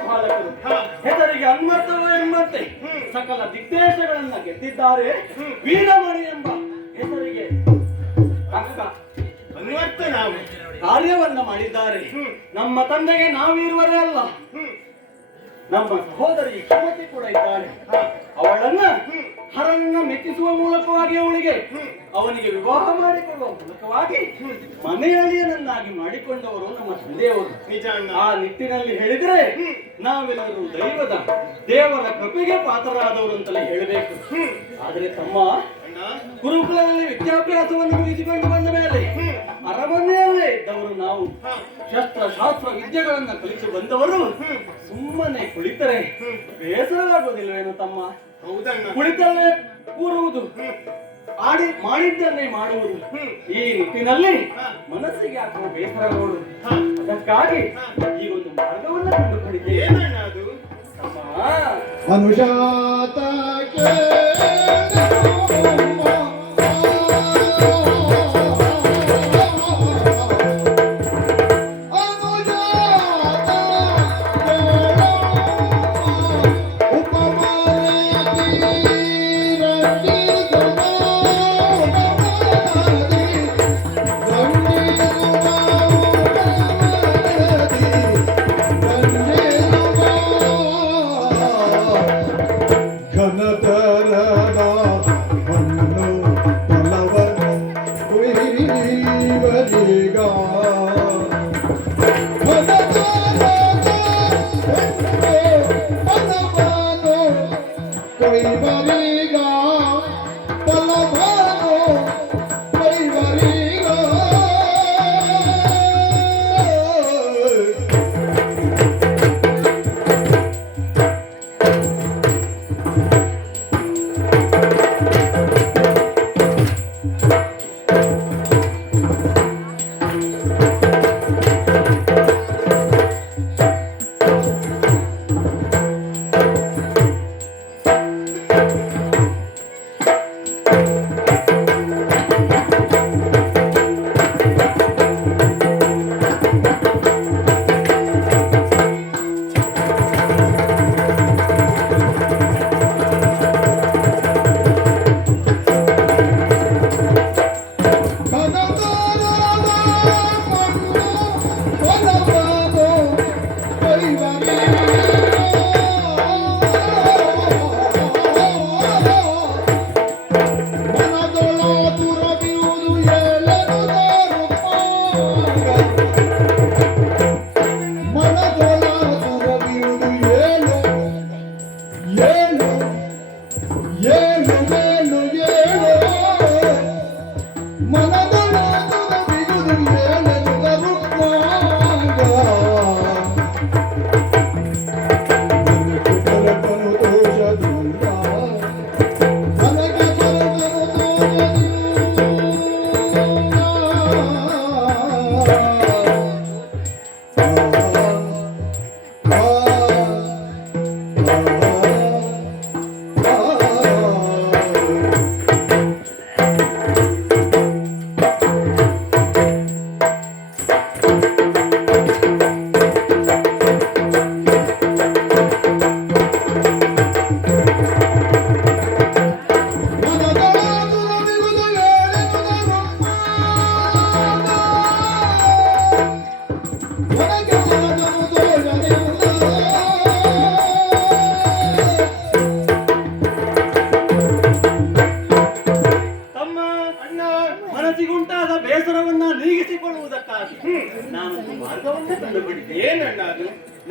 ದ್ವಾರಪಾಲಕರು ಹೆಸರಿಗೆ ಅನ್ವರ್ಥವ ಎಂಬಂತೆ ಸಕಲ ದಿಗ್ದೇಶಗಳನ್ನ ಗೆದ್ದಿದ್ದಾರೆ. ವೀರಮಣಿ ಎಂಬ ಹೆಸರಿಗೆ ತಕ್ಕ ಅನ್ವರ್ಥ ನಾವು ಕಾರ್ಯವನ್ನ ಮಾಡಿದ್ದಾರೆ. ನಮ್ಮ ತಂದೆಗೆ ನಾವಿರುವರೇ ಅಲ್ಲ, ನಮ್ಮ ಸಹೋದರಿ ಕ್ಷಮತೆ ಕೂಡ ಇದ್ದಾಳೆ. ಅವಳನ್ನ ಹರನನ್ನ ಮೆಚ್ಚಿಸುವ ಮೂಲಕವಾಗಿ ಅವನಿಗೆ ವಿವಾಹ ಮಾಡಿಕೊಳ್ಳುವ ಮೂಲಕವಾಗಿ ಮನೆಯಲ್ಲಿಯನನ್ನಾಗಿ ಮಾಡಿಕೊಂಡವರು ನಮ್ಮ ತಂದೆಯವರು. ನಿಜ. ಆ ನಿಟ್ಟಿನಲ್ಲಿ ಹೇಳಿದ್ರೆ ನಾವೆಲ್ಲರೂ ದೇವರ ಕೃಪೆಗೆ ಪಾತ್ರರಾದವರು ಅಂತಲೇ ಹೇಳಬೇಕು. ಆದ್ರೆ ತಮ್ಮ ಗುರುಕುಲದಲ್ಲಿ ವಿದ್ಯಾಭ್ಯಾಸವನ್ನು ಮುಗಿಸಿಕೊಂಡು ಬಂದ ಮೇಲೆ ಅರಮನೆಯಲ್ಲೇ ಇದ್ದವರು ನಾವು ಶಸ್ತ್ರ ವಿದ್ಯೆಗಳನ್ನ ಕಲಿಸಿ ಬಂದವರು ಸುಮ್ಮನೆ ಕುಳಿತರೆ ಬೇಸರವಾಗುವುದಿಲ್ವೇನು ತಮ್ಮ? ಕುಳಿತಲ್ಲೇ ಕೂರುವುದು, ಮಾಡಿದ್ದನ್ನೇ ಮಾಡುವುದು, ಈ ನಿಟ್ಟಿನಲ್ಲಿ ಮನಸ್ಸಿಗೆ ಆಗುವ ಬೇಸರಗಳು. ಅದಕ್ಕಾಗಿ ಈ ಒಂದು ಮಾರ್ಗವನ್ನು ಕಂಡುಕೊಂಡಿದ್ದೇನೆ. ಅದು ಮನುಷ್ಯಾತಕ್ಕೆ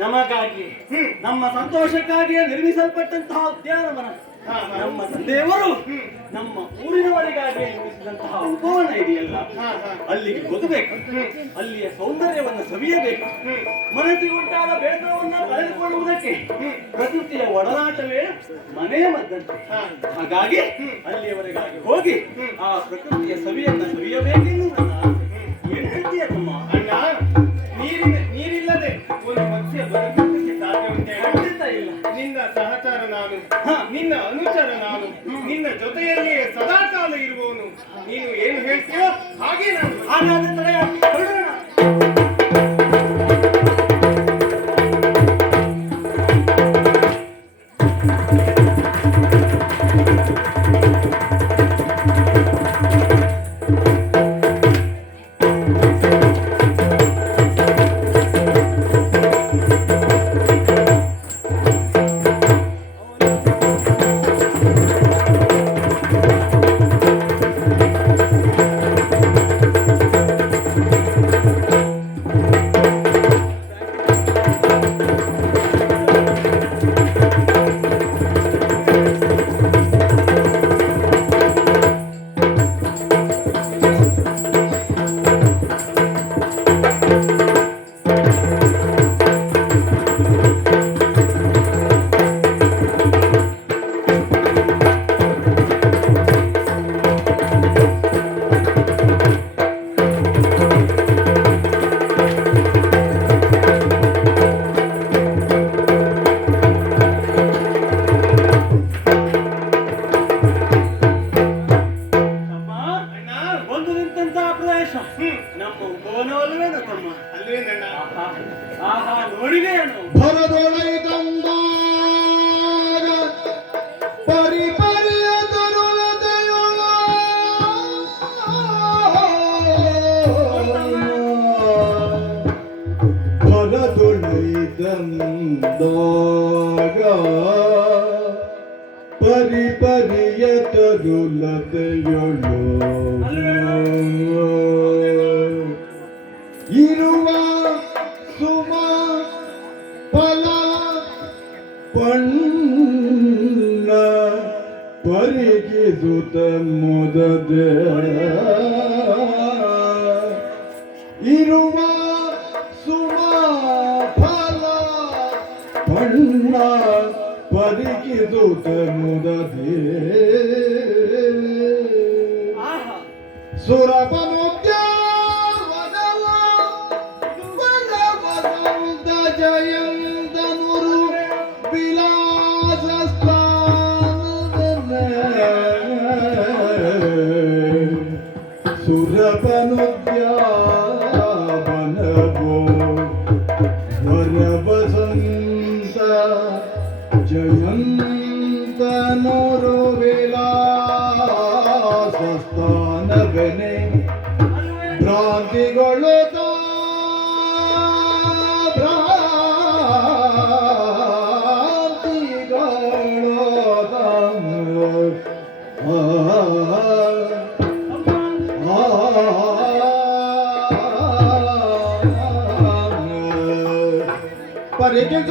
ನಮಗಾಗಿ ನಮ್ಮ ಸಂತೋಷಕ್ಕಾಗಿಯೇ ನಿರ್ಮಿಸಲ್ಪಟ್ಟಂತಹ ಉದ್ಯಾನವನ, ನಮ್ಮ ತಂದೆಯವರು ನಮ್ಮ ಊರಿನವರಿಗಾಗಿ ನಿರ್ಮಿಸಿದಂತಹ ಉಪವನ ಇದೆಯಲ್ಲ, ಅಲ್ಲಿಗೆ ಹೋಗಬೇಕು, ಅಲ್ಲಿಯ ಸೌಂದರ್ಯವನ್ನು ಸವಿಯಬೇಕು. ಮನಸ್ಸಿಗೆ ಉಂಟಾದ ಬೇಸರವನ್ನ ಕಳೆದುಕೊಳ್ಳುವುದಕ್ಕೆ ಪ್ರಕೃತಿಯ ಒಡನಾಟವೇ ಮನೆಯ ಮದ್ದಂತೆ. ಹಾಗಾಗಿ ಅಲ್ಲಿಯವರೆಗಾಗಿ ಹೋಗಿ ಆ ಪ್ರಕೃತಿಯ ಸವಿಯನ್ನ ಸವಿಯಬೇಕೆಂದು ನನ್ನ ಆಸೆ. ಏನು ಹೇಳ್ತೀಯ ತಮ್ಮ? ಅಣ್ಣ, ನೀರಿಲ್ಲದೆ ಒಂದು ಮತ್ಸ್ಯ ಬದುಕಲಿಕ್ಕೆ ಸಾಧ್ಯ ಉಂಟೆ? ಖಂಡಿತ ಇಲ್ಲ. ನಿನ್ನ ಸಹಚರ ನಾನು, ನಿನ್ನ ಅನುಚರ ನಾನು, ನಿನ್ನ ಜೊತೆಯಲ್ಲಿಯೇ ಸದಾಕಾಲ ಇರುವವನು. ನೀನು ಏನು ಹೇಳ್ತೀಯೋ ಹಾಗೆ ನಾನು. ಹಾಗಾದ್ರೆ ತಡೆಯ ಹೊರಡೋಣ. ಪರಿ ಪರಿಯ ತರುಲತೆಯೊಳು ಇರುವ ಸುಮ ಫಲ ಪಣ್ಣ ಪರಿಗಿಸುತ್ತ ಮುದದೆ ಇರುವ ಸುಮ ಫಲ ಪಣ್ಣ ಪರಿಗಿಸುತ್ತ ಮುದದೆ ಆಹಾ ಸುರಪನುದ್ಯಾವನವ ವನವಸಂತ ಜಯಂತನುರು ವಿಲಾಸ ಸ್ಥಾನದ ಸುರಪನುದ್ಯಾವನವೋ ವರವಸಂತ ಜಯಂತನುರು ವಿಲಾಸ ಸ್ಥಾನವೆನೆ ಭ್ರಾಂತಿಗೊಳ್ಳುತ್ತ ಪರಿಚಿತ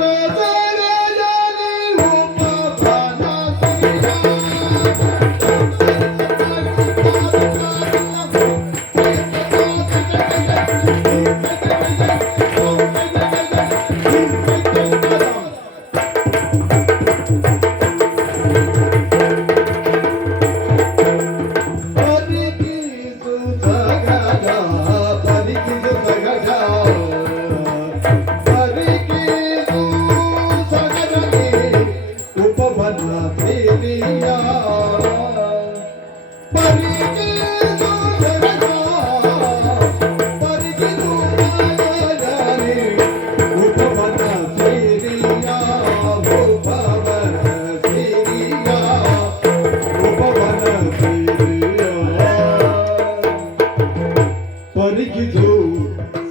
ಪರಿಗಿದು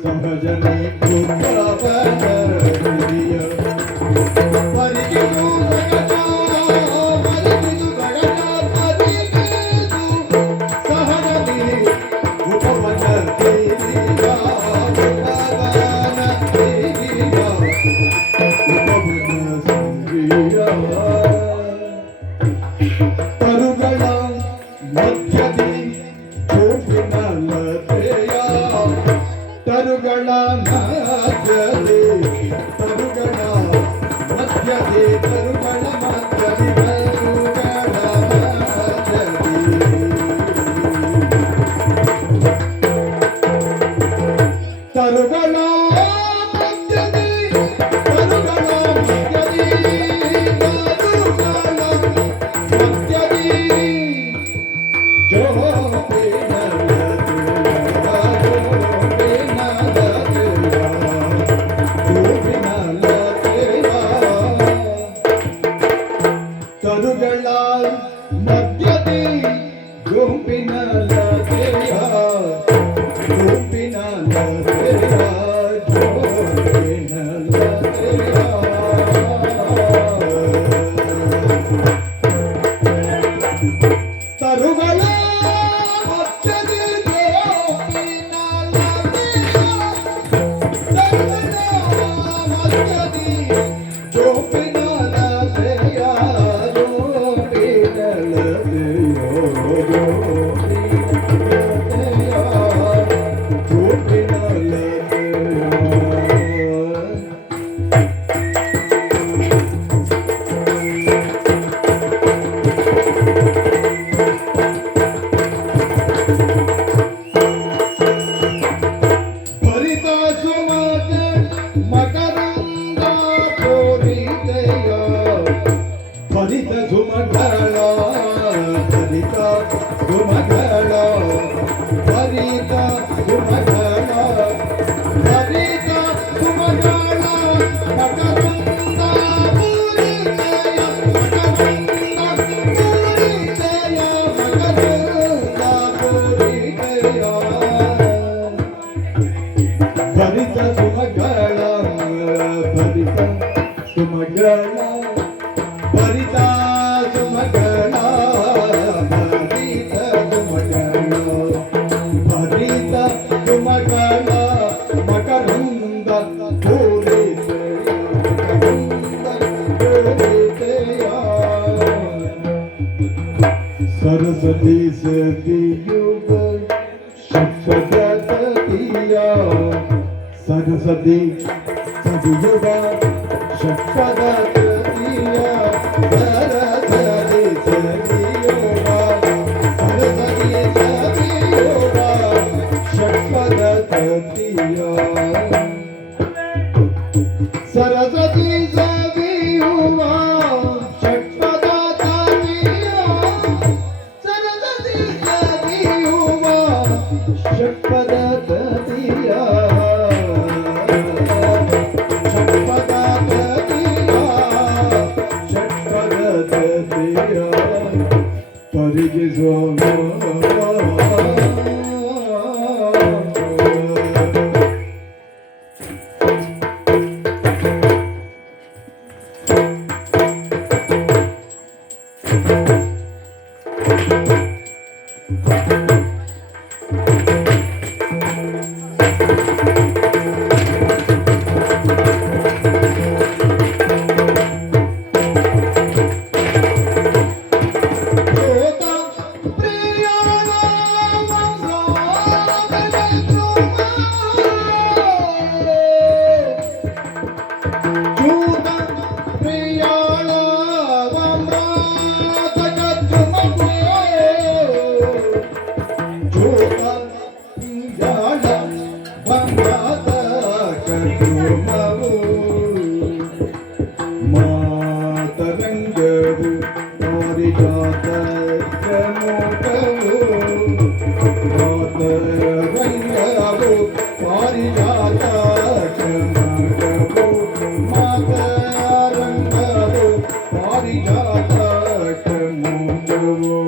ಸಹಜನೆ ಪರಿಗಿದು ಸಹಜನೆ ಉಪವನ ತರುಗಳ ಮಧ್ಯದಿ ಚೋಪಿನ ಲತೆಯ ತರುಗಳ ಮಧ್ಯದಿ ತರುಗಳ ಮಧ್ಯದಿ ತರುಗಳ ಮಧ್ಯದಿ ತರುಗಳ ಮಧ್ಯದಿ ತರುಗಳ ಮಧ್ಯದಿ ಭರಿತ ಸುಮಗಳ ಭರಿತ ಸುಮಗಳ ಭರಿತ ಸುಮಗಳ ಮಕರಂದ ಪೂರಿತೆಯ ಸರಸ್ವತಿ ಸತಿಯುಗ ಷಟ್ಪದತಿಯ ಸರಸ್ವತಿ ಸತಿಯುಗ ಷಟ್ಪದತಿಯ ಸರಸ್ವತಿ ಸತಿಯುಗ ಸರಸ್ವತಿ ಸತಿಯುಗ ಷಟ್ಪದತಿಯ ಸರಸ್ವತಿ ಸವಿಯುವ ಷಟ್ಪದತಿಯ ಸರಸ್ವತಿ ಸವಿಯುವ ಷಟ್ಪದತಿಯ ಷಟ್ಪದತಿಯ ಪರಿಗಿಸುವ ಮಾತರಂಗವು ಪಾರಿಜಾತ ಪ್ರಮೋದವು ಮಾತರಂಗವು ಪಾರಿಜಾತ ಪ್ರಮೋದವು ಮಾತರಂಗವು ಪಾರಿಜಾತ ಪ್ರಮೋದವು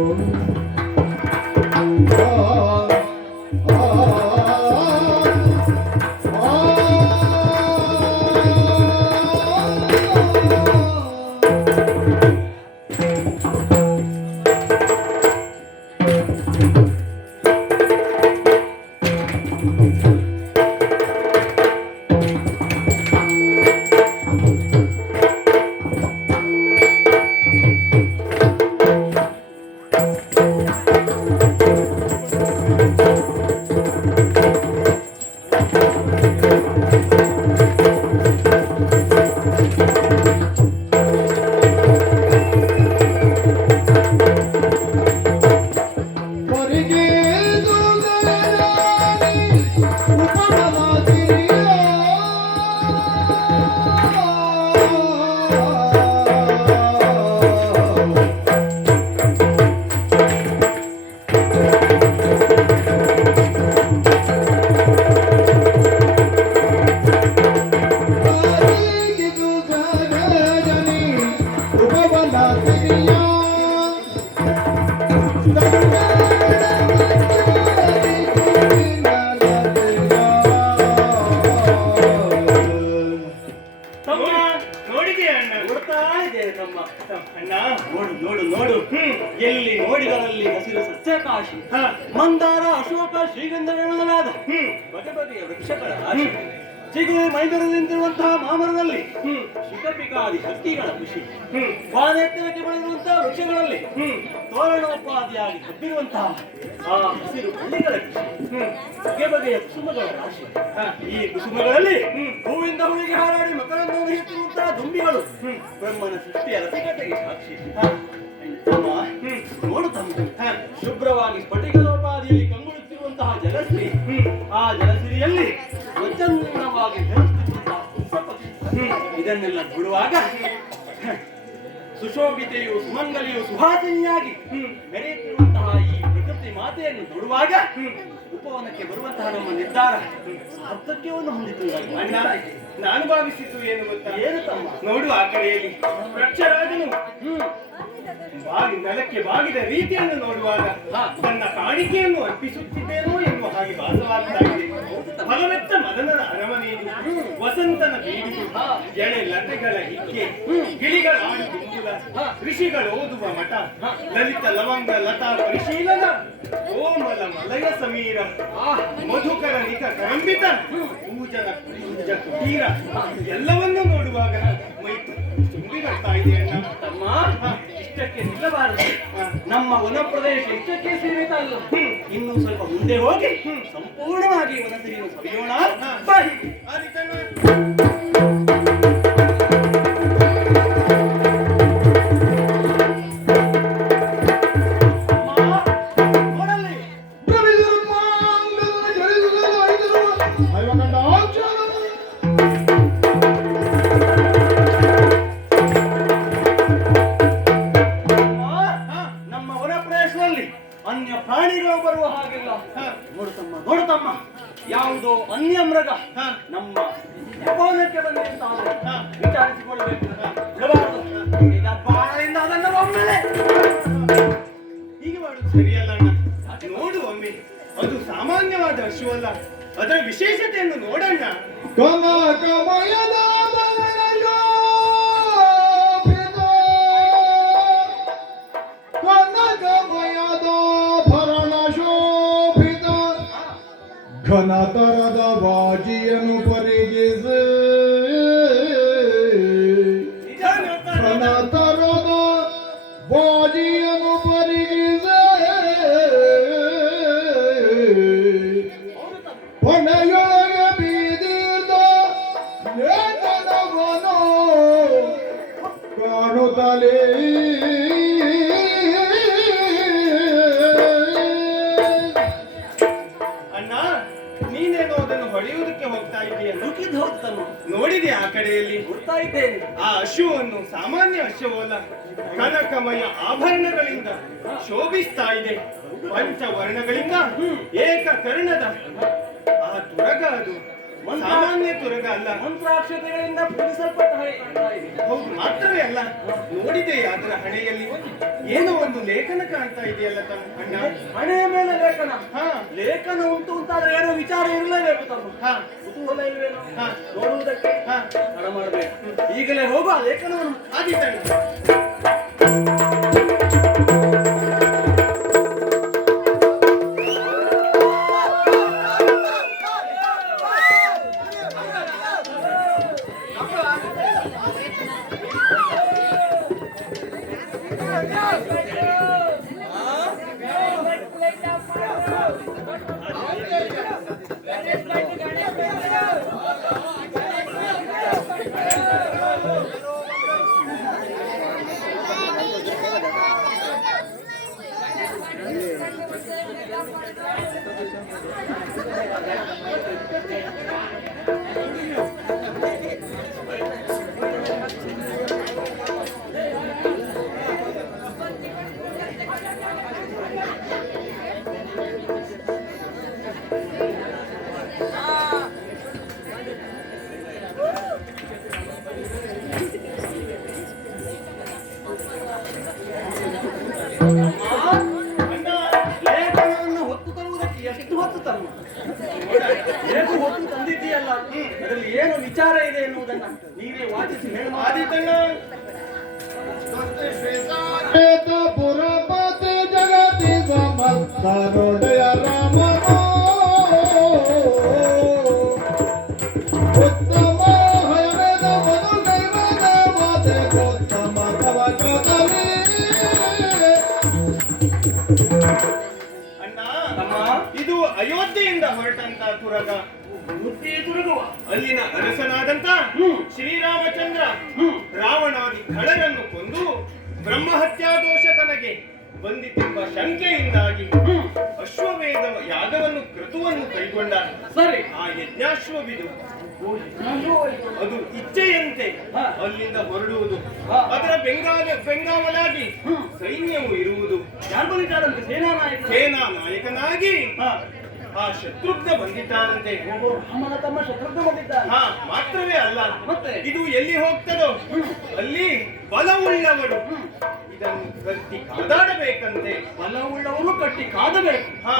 ಎಲ್ಲಿ ನೋಡಿದರಲ್ಲಿ ಹಸಿರು ಸಸ್ಯಕಾಶಿ ಮಂದಾರ ಅಶೋಕ ಶ್ರೀಗಂಧಗಳಾದ ಬಗೆ ಬಗೆಯ ವೃಕ್ಷಗಳ ರಾಶಿ ಚಿಗುರು ಮೈದರದಿಂದಿರುವಂತಹ ಮಾಮರದಲ್ಲಿ ಶಿಖಪಿಕಾದಿ ಹಕ್ಕಿಗಳ ಖುಷಿ ವಾನೆತ್ತರಕ್ಕೆ ಬೆಳೆದಿರುವಂತಹ ವೃಕ್ಷಗಳಲ್ಲಿ ತೋರಣೋಪಾದಿಯಾಗಿ ಹಬ್ಬಿರುವಂತಹ ಆ ಹಸಿರು ಹಳ್ಳಿಗಳ ಖುಷಿ ಬಗೆ ಬಗೆಯ ಕುಸುಮಗಳ ರಾಶಿ ಈ ಕುಸುಮಗಳಲ್ಲಿ ಹೂವಿಂದ ಹೂವಿಗೆ ಹಾರಾಡಿ ಮಕರಂದವನ್ನು ಹೆಚ್ಚಿರುವಂತಹ ದುಂಬಿಗಳು ಬ್ರಹ್ಮನ ಸೃಷ್ಟಿಯ ರಸಿಕತೆಗೆ ಸಾಕ್ಷಿ ನೋಡು ತಮ್ಮ ಶುಭ್ರವಾಗಿ ಸ್ಫಟಿಕಲೋಪಾದಿಯಲ್ಲಿ ಕಂಗೊಳಿಸುತ್ತಿರುವಂತಹ ಜಲಶ್ರೀ ಆ ಜಲಶ್ರೀಯಲ್ಲಿ ಸ್ವಚ್ಛಂದವಾಗಿ ಇದನ್ನೆಲ್ಲ ಬಿಡುವಾಗ ಸುಶೋಭಿತೆಯು ಸುಮಂಗಲಿಯು ಸುಹಾಸಿನಿಯಾಗಿ ಮೆರೆಯುತ್ತಿರುವಂತಹ ಈ ಪ್ರಕೃತಿ ಮಾತೆಯನ್ನು ನೋಡುವಾಗ ಉಪವನಕ್ಕೆ ಬರುವಂತಹ ನಮ್ಮ ನಿರ್ಧಾರ ಸಾರ್ಥಕ್ಯವನ್ನು ಹೊಂದಿತು. ಅಣ್ಣ, ನಾನು ಭಾವಿಸಿದ್ದು ಏನು ಗೊತ್ತಾ? ಏನು ತಮ್ಮ? ನೋಡು, ಆ ಕಡೆಯಲ್ಲಿ ವೃಕ್ಷರಾಜನು ನೆಲಕ್ಕೆ ಬಾಗಿದ ರೀತಿಯನ್ನು ನೋಡುವಾಗ ತನ್ನ ಕಾಣಿಕೆಯನ್ನು ಅರ್ಪಿಸುತ್ತಿದ್ದೇನೋ ಎನ್ನುವ ಹಾಗೆ ಭಾಸವಾಗ್ತಾ ಇದೆ. ಮಗವೆತ್ತ ಮದನನ ಅರಮನೆಯನ್ನು, ವಸಂತನ ಬೀಡಿಗೆ, ಎಳೆ ಲತೆಗಳ ಹಿಕ್ಕೆ, ಗಿಳಿಗಳ ಋಷಿಗಳು ಓದುವ ಮಠ, ಲಲಿತ ಲವಂಗ ಲತಾ ಪರಿಶೀಲನ, ಕೋಮಲ ಮಲಯ ಸಮೀರ, ಮಧುಕರ ನಿಖ ಕರಂಬಿತ, ಪೂಜನ ಪೂಜ ಕುಟೀರ ಎಲ್ಲವನ್ನೂ ನೋಡುವಾಗ ಮೈ ತುಂಬಿ ಬರ್ತಾ ಇದೆ ಅಣ್ಣ. ತಮ್ಮ ಇಷ್ಟಕ್ಕೆ ನಿಲ್ಲಬಾರದು. ನಮ್ಮ ವನ ಪ್ರದೇಶ ಇಷ್ಟಕ್ಕೆ ಸೀಮಿತ ಅಲ್ಲ. ಇನ್ನು ಸ್ವಲ್ಪ ಮುಂದೆ ಹೋಗಿ ಸಂಪೂರ್ಣವಾಗಿ ವನಸಿರಿಯನ್ನು ಸವಿಯೋಣ. ಬಾ ಹೀಗೆ. ನೋಡಲ್ಲಿ ನಮ್ಮ ವನ ಪ್ರದೇಶದಲ್ಲಿ ಅನ್ಯ ಪ್ರಾಣಿಗಳು ಬರುವ ಹಾಗಿಲ್ಲ. ನೋಡುತ್ತಮ್ಮ ಯಾವುದೋ ಅನ್ಯ ಮೃಗ ನಮ್ಮ ಉಪವನಕ್ಕೆ ಬಂದಿರ್ತಾವೆ. ವಿಚಾರಿಸಿಕೊಳ್ಬೇಕು, ಬಿಡಬಾರದು. ಈಗ ಬಾಯಿಂದ ಅದನ್ನು ಒಮ್ಮೆಲೆ ಹೀಗೆ ಮಾಡುದು ಸರಿಯಲ್ಲ ಅಣ್ಣ. ನೋಡು ಒಮ್ಮೆ, ಅದು ಸಾಮಾನ್ಯವಾದ ಹಸುವಲ್ಲ, ಅದರ ವಿಶೇಷತೆಯನ್ನು ನೋಡಣ್ಣ. ಕನಕಮಯದ ಭರಣ ಶೋಭಿತ ಘನತರದ ಬಾಜಿಯನ್ನು ಪರಿಗಿಸ, ಘನತರದ ಬಾಜಿಯನ್ನು ಪರಿಗಿಸ, ಹೊಣೆಯೊಳಗೆ ಬೀದಿದ ಲೇಖನವನು ಕಾಣುತ್ತಲೇ ಅಣ್ಣ, ನೀನೇನೋ ಅದನ್ನು ಹೊಡೆಯುವುದಕ್ಕೆ ಹೋಗ್ತಾ ಇದೆಯಲ್ಲ, ನುಗ್ಗಿದ್ದು ಹೌದು ತಮ್ಮ. ನೋಡಿದೆ ಆ ಕಡೆಯಲ್ಲಿ? ಗೊತ್ತಾ ಇದ್ದೇನೆ. ಆ ಹಸುವನ್ನು ಸಾಮಾನ್ಯ ಹಸುವಲ್ಲ, ಕನಕಮಯ ಆಭರಣಗಳಿಂದ ಶೋಭಿಸ್ತಾ ಇದೆ. ಪಂಚವರ್ಣಗಳಿಂದ ಏಕಕರ್ಣದ ಆ ತುರಗ, ಅದು ಸಾಮಾನ್ಯ ತುರಗ ಅಲ್ಲ. ಮಂತ್ರಾಕ್ಷತೆಗಳಿಂದ ಪೂಜಿಸಲ್ಪಟ್ಟ ಹಾಗೆ ಕಾಣ್ತಾ ಇದೆ. ಹೌದು, ಮಾತ್ರವೇ ಅಲ್ಲ, ನೋಡಿದೆ ಅದರ ಹಣೆಯಲ್ಲಿ ಏನೋ ಒಂದು ಲೇಖನ ಕಾಣ್ತಾ ಇದೆಯಲ್ಲ ತಮ್ಮ ಅಣ್ಣ. ಹಣೆಯ ಮೇಲೆ ಲೇಖನ. ಹಾ, ಲೇಖನ ಉಂಟು ಅಂತಾದ್ರೆ ಏನೋ ವಿಚಾರ ಇರಲೇಬೇಕು ತಮ್ಮ. ಹಾ, ಕುತೂಹಲ ಇಲ್ವೇನೋ ಹಾ. ನೋಡುವುದಕ್ಕೆ. ಹಾ. ತಡ ಮಾಡಬೇಕು, ಈಗಲೇ ಹೋಗು ಆ ಲೇಖನವನ್ನು. ಆದೀತಣ್ಣ. ಲೇಖನವನ್ನು ಹೊತ್ತು ತರುವುದಕ್ಕೆ ಎಷ್ಟು ಹೊತ್ತು ತಮ್ಮ? ಹೇಗೂ ಹೊತ್ತು ತಂದಿದ್ದೀಯಲ್ಲ, ಅದರಲ್ಲಿ ಏನು ವಿಚಾರ ಇದೆ ಎನ್ನುವುದನ್ನ ನೀವೇ ವಾಚಿಸಿ ಹೇಳುವ. ಆದೀತಣ್ಣ. ಪುರಪತಿ ಜಗತಿ ಸಮರ್ಥನೋದಯ ರಾಮನೋ ಉತ್ತಮ ಹಯವೇದ ಮಧುಕೈವದ ಮಾತೆ ಉತ್ತಮ ಕವಚದಲ್ಲಿ. ಅಣ್ಣ, ತಮ್ಮ, ಇದು ಅಯೋಧ್ಯೆಯಿಂದ ಹೊರಟಂತ ತುರಗ. ಬುದ್ಧಿ ತುರುಗುವ ಅಲ್ಲಿನ ಅರಸನಾದಂತ ಶ್ರೀರಾಮಚಂದ್ರ ರಾವಣಾದಿ ಖಳರನ್ನು ಕೊಂದು ಬ್ರಹ್ಮಹತ್ಯಾ ದೋಷ ತನಗೆ ಬಂದಿತ್ತೆಂಬ ಶಂಕೆಯಿಂದಾಗಿ ಅಶ್ವಮೇಧ ಯಾಗವನ್ನು ಕ್ರತುವನ್ನು ಕೈಗೊಂಡ. ಸರಿ. ಆ ಯಜ್ಞಾಶ್ವವಿದು ಅದು ಇಚ್ಛೆಯಂತೆ ಅಲ್ಲಿಂದ ಹೊರಡುವುದು. ಅದರ ಬೆಂಗಾವಲಾಗಿ ಸೈನ್ಯವು ಇರುವುದು. ಯಾರು ಬಂದಿದ್ದಾರಂತೆ? ಸೇನಾ ನಾಯಕ. ಸೇನಾ ನಾಯಕನಾಗಿ ಆ ಶತ್ರುಘ್ನ ಬಂದಿದ್ದಾರಂತೆ. ಅಮ್ಮನ ತಮ್ಮ ಶತ್ರುಘ್ನ ಬಂದಿದ್ದಾರೆ. ಹಾ, ಮಾತ್ರವೇ ಅಲ್ಲ, ಮತ್ತೆ ಇದು ಎಲ್ಲಿ ಹೋಗ್ತದೋ ಅಲ್ಲಿ ಬಲವುಳ್ಳವರು ಇದನ್ನು ಕಟ್ಟಿ ಕಾದಾಡಬೇಕಂತೆ. ಬಲವುಳ್ಳವರು ಕಟ್ಟಿ ಕಾದಬೇಕು. ಹಾ,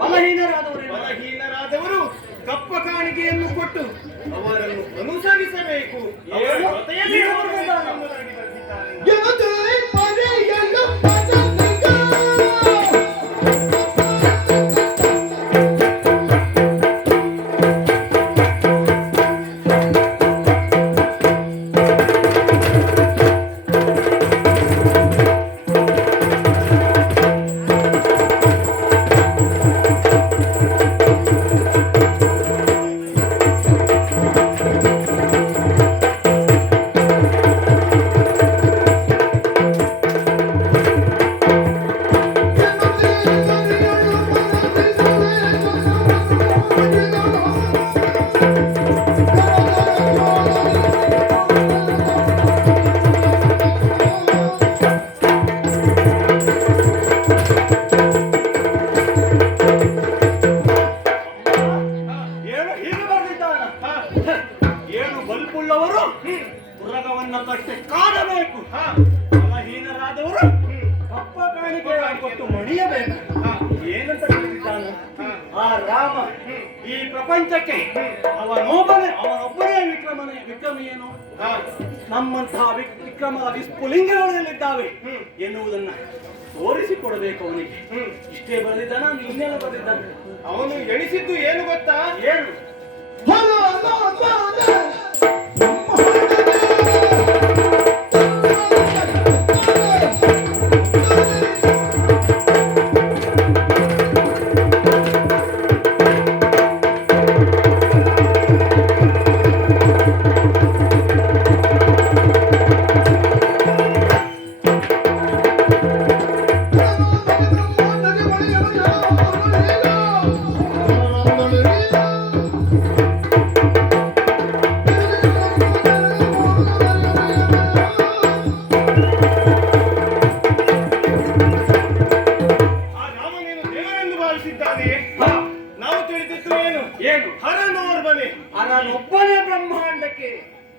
ಬಲಹೀನರಾದವರು ಕಪ್ಪ ಕಾಣಿಕೆಯನ್ನು ಕೊಟ್ಟು ಅವರನ್ನು ಅನುಸರಿಸಬೇಕು. ಅವರ ಜೊತೆಯಲ್ಲಿ ಹೋಗಬೇಕು ಎಂಬುದಾಗಿ ಬರೆದಿದ್ದಾರೆ. ಪ್ರಪಂಚಕ್ಕೆ ಅವನೊಬ್ಬನೇ ವಿಕ್ರಮೆಯೇನು ಹಾ ನಮ್ಮಂತಹ ವಿಕ್ರಮದ ವಿಸ್ಫುಲಿಂಗಗಳಿದ್ದಾವೆ ಎನ್ನುವುದನ್ನ ತೋರಿಸಿಕೊಡಬೇಕು ಅವನಿಗೆ. ಇಷ್ಟೇ ಬರೆದಿದ್ದಾನ, ಇನ್ನೇನು ಬರೆದಿದ್ದಾನೆ? ಅವನು ಎಣಿಸಿದ್ದು ಏನು ಗೊತ್ತಾ? ಏನು? ಆ ರಾಮನೇನು ದೇವರೆಂದು ಭಾವಿಸಿದ್ದಾನೆ. ನಾವು ತಿಳಿದಿದ್ದು ಏನು? ಏನು? ಹರನೋರ್ವನೇ ಅವನೊಬ್ಬನೇ ಬ್ರಹ್ಮಾಂಡಕ್ಕೆ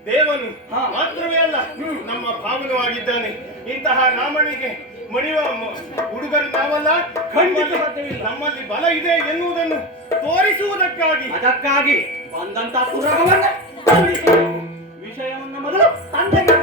ದೇವನು ಹಾ. ಮಾತ್ರವೇ ಅಲ್ಲ, ನಮ್ಮ ಭಾವನವಾಗಿದ್ದಾನೆ. ಇಂತಹ ರಾಮನಿಗೆ ಮಣಿಯುವ ಹುಡುಗರು ನಾವಲ್ಲ. ಖಂಡಿತ ಸಾಧ್ಯವಿಲ್ಲ. ನಮ್ಮಲ್ಲಿ ಬಲ ಇದೆ ಎನ್ನುವುದನ್ನು ತೋರಿಸುವುದಕ್ಕಾಗಿ ಅದಕ್ಕಾಗಿ ಬಂದಂತ ಪುರವನ್ನ ಖಂಡಿಸಬೇಕು. ವಿಷಯವನ್ನು ಮೊದಲು ತಂದೆಗೆ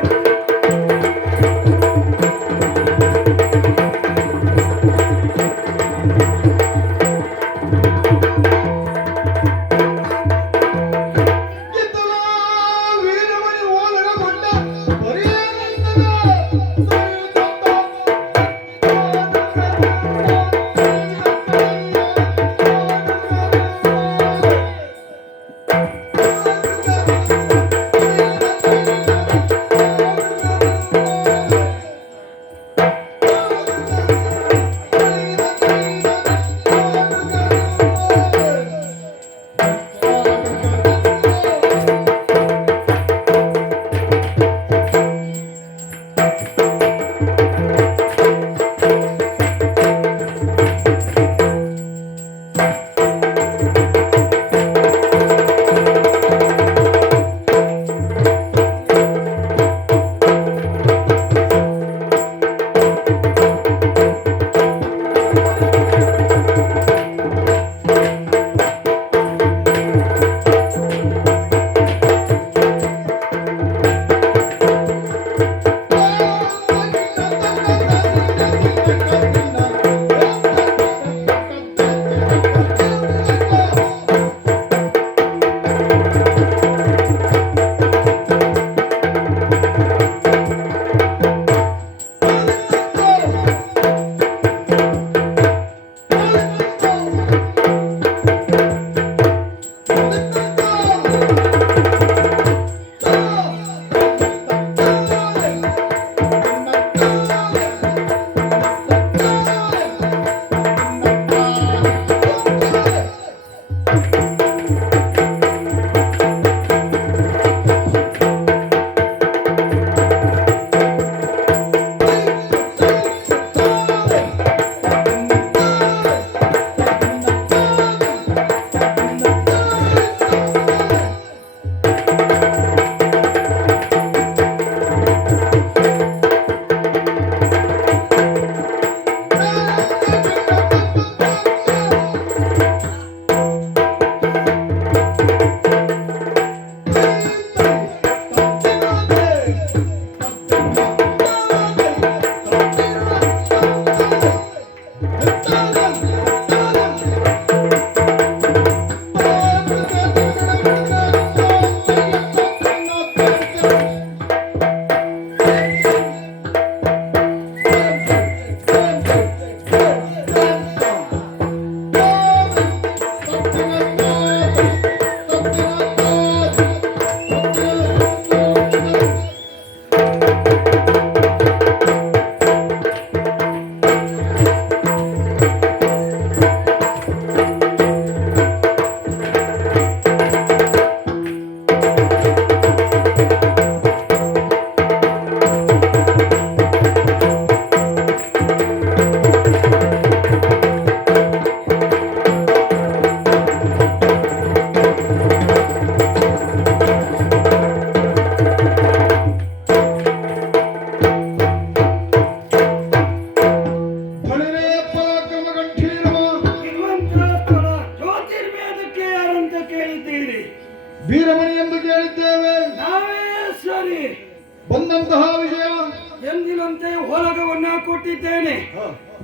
ಎಂದಿನಂತೆ ಹೊಲಗವನ್ನ ಕೊಟ್ಟಿದ್ದೇನೆ.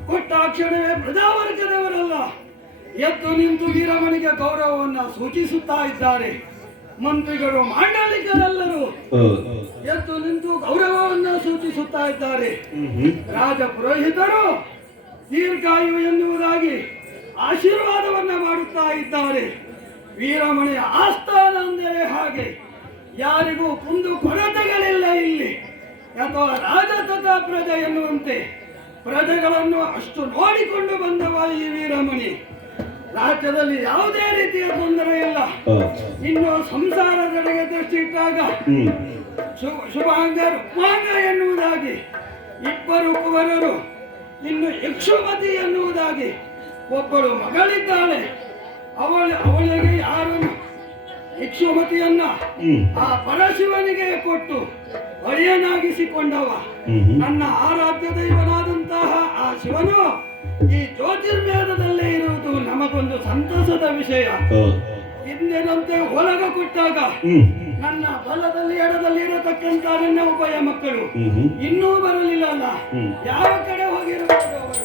ಕೊಟ್ಟಾಕ್ಷಣವೇ ಪ್ರಜಾವರ್ಗದವರಲ್ಲ ಎದ್ದು ನಿಂತು ವೀರಮಣಿಗೆ ಗೌರವವನ್ನ ಸೂಚಿಸುತ್ತಾ ಇದ್ದಾರೆ. ಮಂತ್ರಿಗಳು ಮಾಂಡಲಿಕರೆಲ್ಲರೂ ಎದ್ದು ನಿಂತು ಗೌರವವನ್ನ ಸೂಚಿಸುತ್ತಾ ಇದ್ದಾರೆ. ರಾಜ ಪುರೋಹಿತರು ದೀರ್ಘಾಯು ಎನ್ನುವುದಾಗಿ ಆಶೀರ್ವಾದವನ್ನ ಮಾಡುತ್ತಾ ಇದ್ದಾರೆ. ವೀರಮಣಿಯ ಆಸ್ಥಾನ ಅಂದರೆ ಹಾಗೆ, ಯಾರಿಗೂ ಕುಂದು ಕೊರತೆಗಳಿಲ್ಲ ಇಲ್ಲಿ. ಅಥವಾ ರಾಜ ತಥಾ ಪ್ರಜೆ ಎನ್ನುವಂತೆ ಪ್ರಜೆಗಳನ್ನು ಅಷ್ಟು ನೋಡಿಕೊಂಡು ಬಂದವ ಈ ವೀರಮಣಿ. ರಾಜ್ಯದಲ್ಲಿ ಯಾವುದೇ ರೀತಿಯ ತೊಂದರೆ ಇಲ್ಲ. ಇನ್ನು ಸಂಸಾರದೆಡೆಗೆ ದೃಷ್ಟಿ ಇಟ್ಟಾಗ ಶುಭಾಂಗ ರುಕ್ಮಾಂಗ ಎನ್ನುವುದಾಗಿ ಇಬ್ಬರು ಕುವರರು, ಇನ್ನು ಇಕ್ಷುಮತಿ ಎನ್ನುವುದಾಗಿ ಒಬ್ಬಳು ಮಗಳಿದ್ದಾಳೆ. ಅವಳಿಗೆ ಯಾರನ್ನು ಇಕ್ಷುಮತಿಯನ್ನ ಆ ಪರಶಿವನಿಗೆ ಕೊಟ್ಟು ಒಡೆಯನಾಗಿಸಿಕೊಂಡವ. ನನ್ನ ಆರಾಧ್ಯ ದೈವನಾದಂತಹ ಆ ಶಿವನು ಈ ಜ್ಯೋತಿರ್ವೇದದಲ್ಲೇ ಇರುವುದು ನಮಗೊಂದು ಸಂತಸದ ವಿಷಯ. ಹಿಂದಿನಂತೆ ಹೊಲಗ ಕೊಟ್ಟಾಗ ನನ್ನ ಬಲದಲ್ಲಿ ಎಡದಲ್ಲಿ ಇರತಕ್ಕಂತ ನನ್ನ ಉಭಯ ಮಕ್ಕಳು ಇನ್ನೂ ಬರಲಿಲ್ಲಲ್ಲ, ಯಾವ ಕಡೆ ಹೋಗಿರಬಹುದು ಅವರು?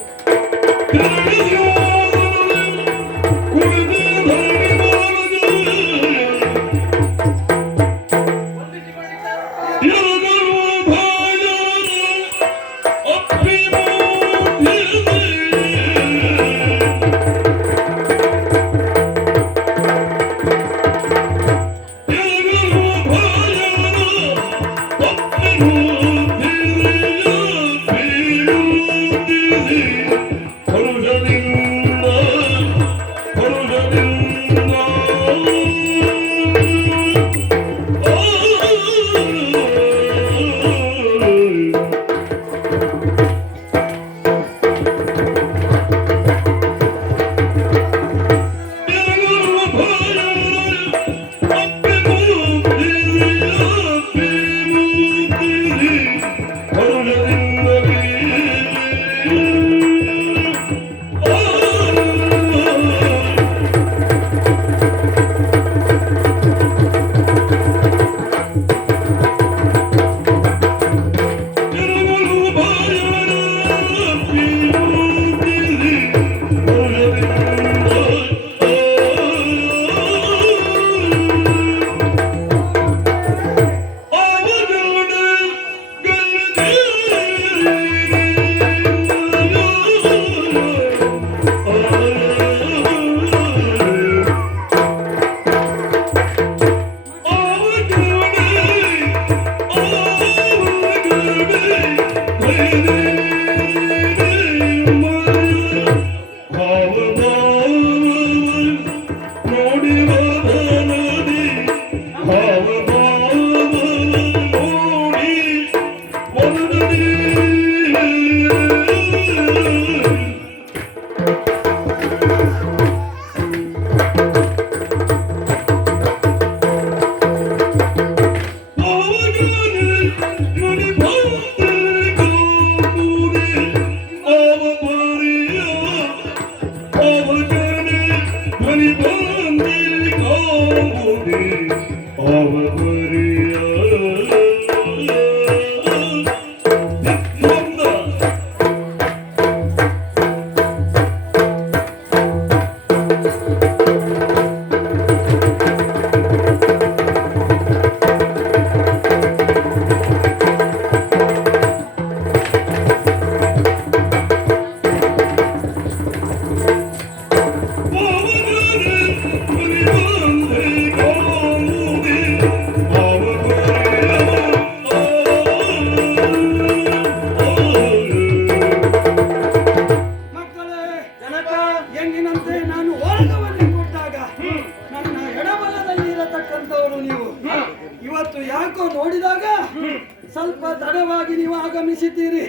ಸ್ವಲ್ಪ ತಡವಾಗಿ ನೀವು ಆಗಮಿಸಿದ್ದೀರಿ.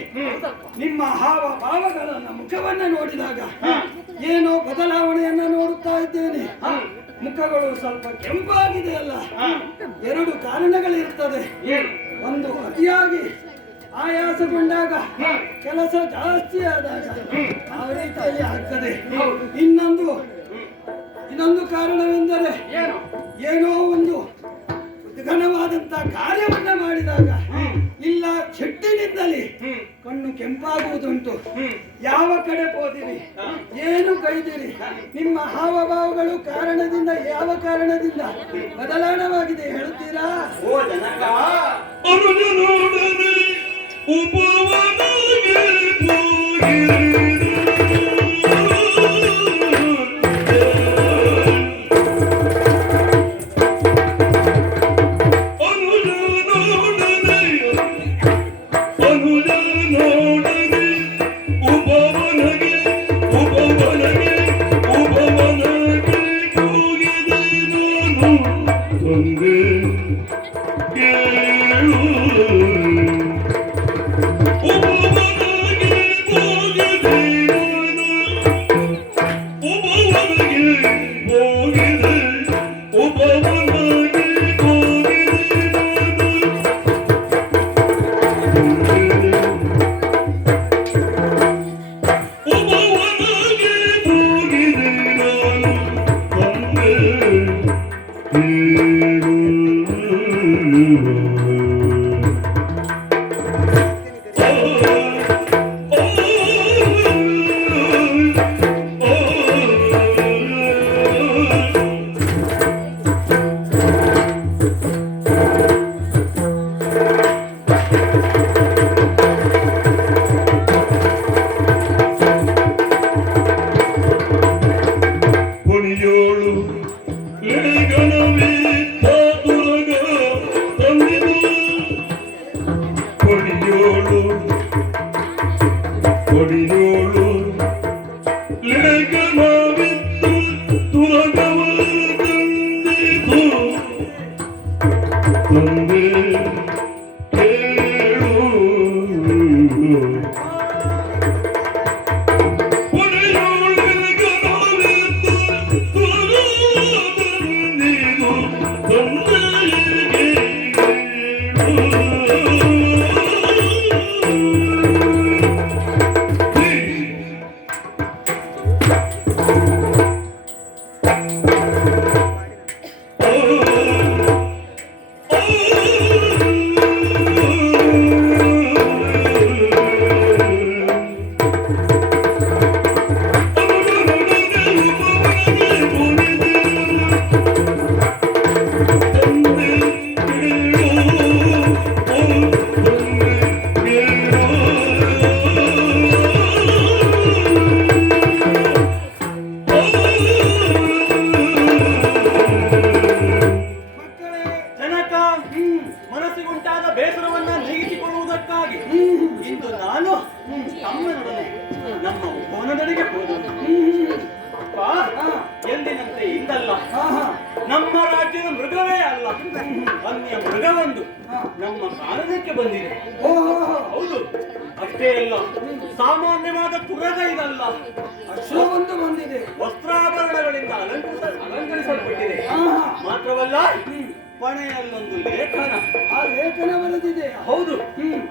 ನಿಮ್ಮ ಹಾವ ಭಾವಗಳನ್ನ ಮುಖವನ್ನ ನೋಡಿದಾಗ ಏನೋ ಬದಲಾವಣೆಯನ್ನ ನೋಡುತ್ತಾ ಇದ್ದೇನೆ. ಮುಖಗಳು ಸ್ವಲ್ಪ ಕೆಂಪಾಗಿದೆ ಅಲ್ಲ. ಎರಡು ಕಾರಣಗಳಿರ್ತದೆ. ಒಂದು ಅತಿಯಾಗಿ ಆಯಾಸಗೊಂಡಾಗ, ಕೆಲಸ ಜಾಸ್ತಿ ಆದಾಗ ಆ ರೀತಿಯಲ್ಲಿ ಆಗ್ತದೆ. ಇನ್ನೊಂದು ಕಾರಣವೆಂದರೆ ಏನೋ ಒಂದು ಘನವಾದಂತಹ ಕಾರ್ಯವನ್ನ ಮಾಡಿದಾಗ, ಇಲ್ಲ ಇಲ್ಲ ಸಿಟ್ಟಿನಿಂದಲೇ ಹ್ಮ್ ಕಣ್ಣು ಕೆಂಪಾಗುವುದುಂಟು. ಹ್ಮ್ ಯಾವ ಕಡೆ ಹೋದಿರಿ, ಏನು ಕೈದಿರಿ, ನಿಮ್ಮ ಹಾವಭಾವಗಳು ಕಾರಣದಿಂದ ಯಾವ ಕಾರಣದಿಂದ ಬದಲಾವಣೆಯಾಗಿದೆ ಹೇಳುತ್ತೀರಾ? ಓ ಜನಕ, ಅನುಜನೊಡನೆ ಉಪವನಗೆ ಹೋಗಿರಿ. ಮನಸ್ಸಿಗುಂಟಾದ ಬೇಸರವನ್ನ ನೀಗಿಸಿಕೊಳ್ಳುವುದಕ್ಕಾಗಿ ಇಂದು ನಾನು ತಮ್ಮನೊಡನೆ ನಮ್ಮ ಉಪವನದಡಿಗೆ ಹೋದನು. ಅಪ್ಪ, ಎಂದಿನಂತೆ ಇಂದಲ್ಲ, ನಮ್ಮ ರಾಜ್ಯದ ಮೃಗವೇ ಅಲ್ಲ, ಅನ್ಯ ಮೃಗವೊಂದು ನಮ್ಮ ಕಾರಣಕ್ಕೆ ಬಂದಿದೆ. ಹೌದು, ಅಷ್ಟೇ ಅಲ್ಲ, ಸಾಮಾನ್ಯವಾದ ತುರಗ ಇದಲ್ಲ, ಅಶ್ವವೊಂದು ಬಂದಿದೆ, ವಸ್ತ್ರಾಭರಣಗಳಿಂದ ಅಲಂಕರಿಸಲ್ಪಟ್ಟಿದೆ. ಮಾತ್ರವಲ್ಲ, ಪಣೆಯಲ್ಲೊಂದು ಲೇಖನ. ಆ ಲೇಖನ ಬರೆದಿದೆ. ಹೌದು,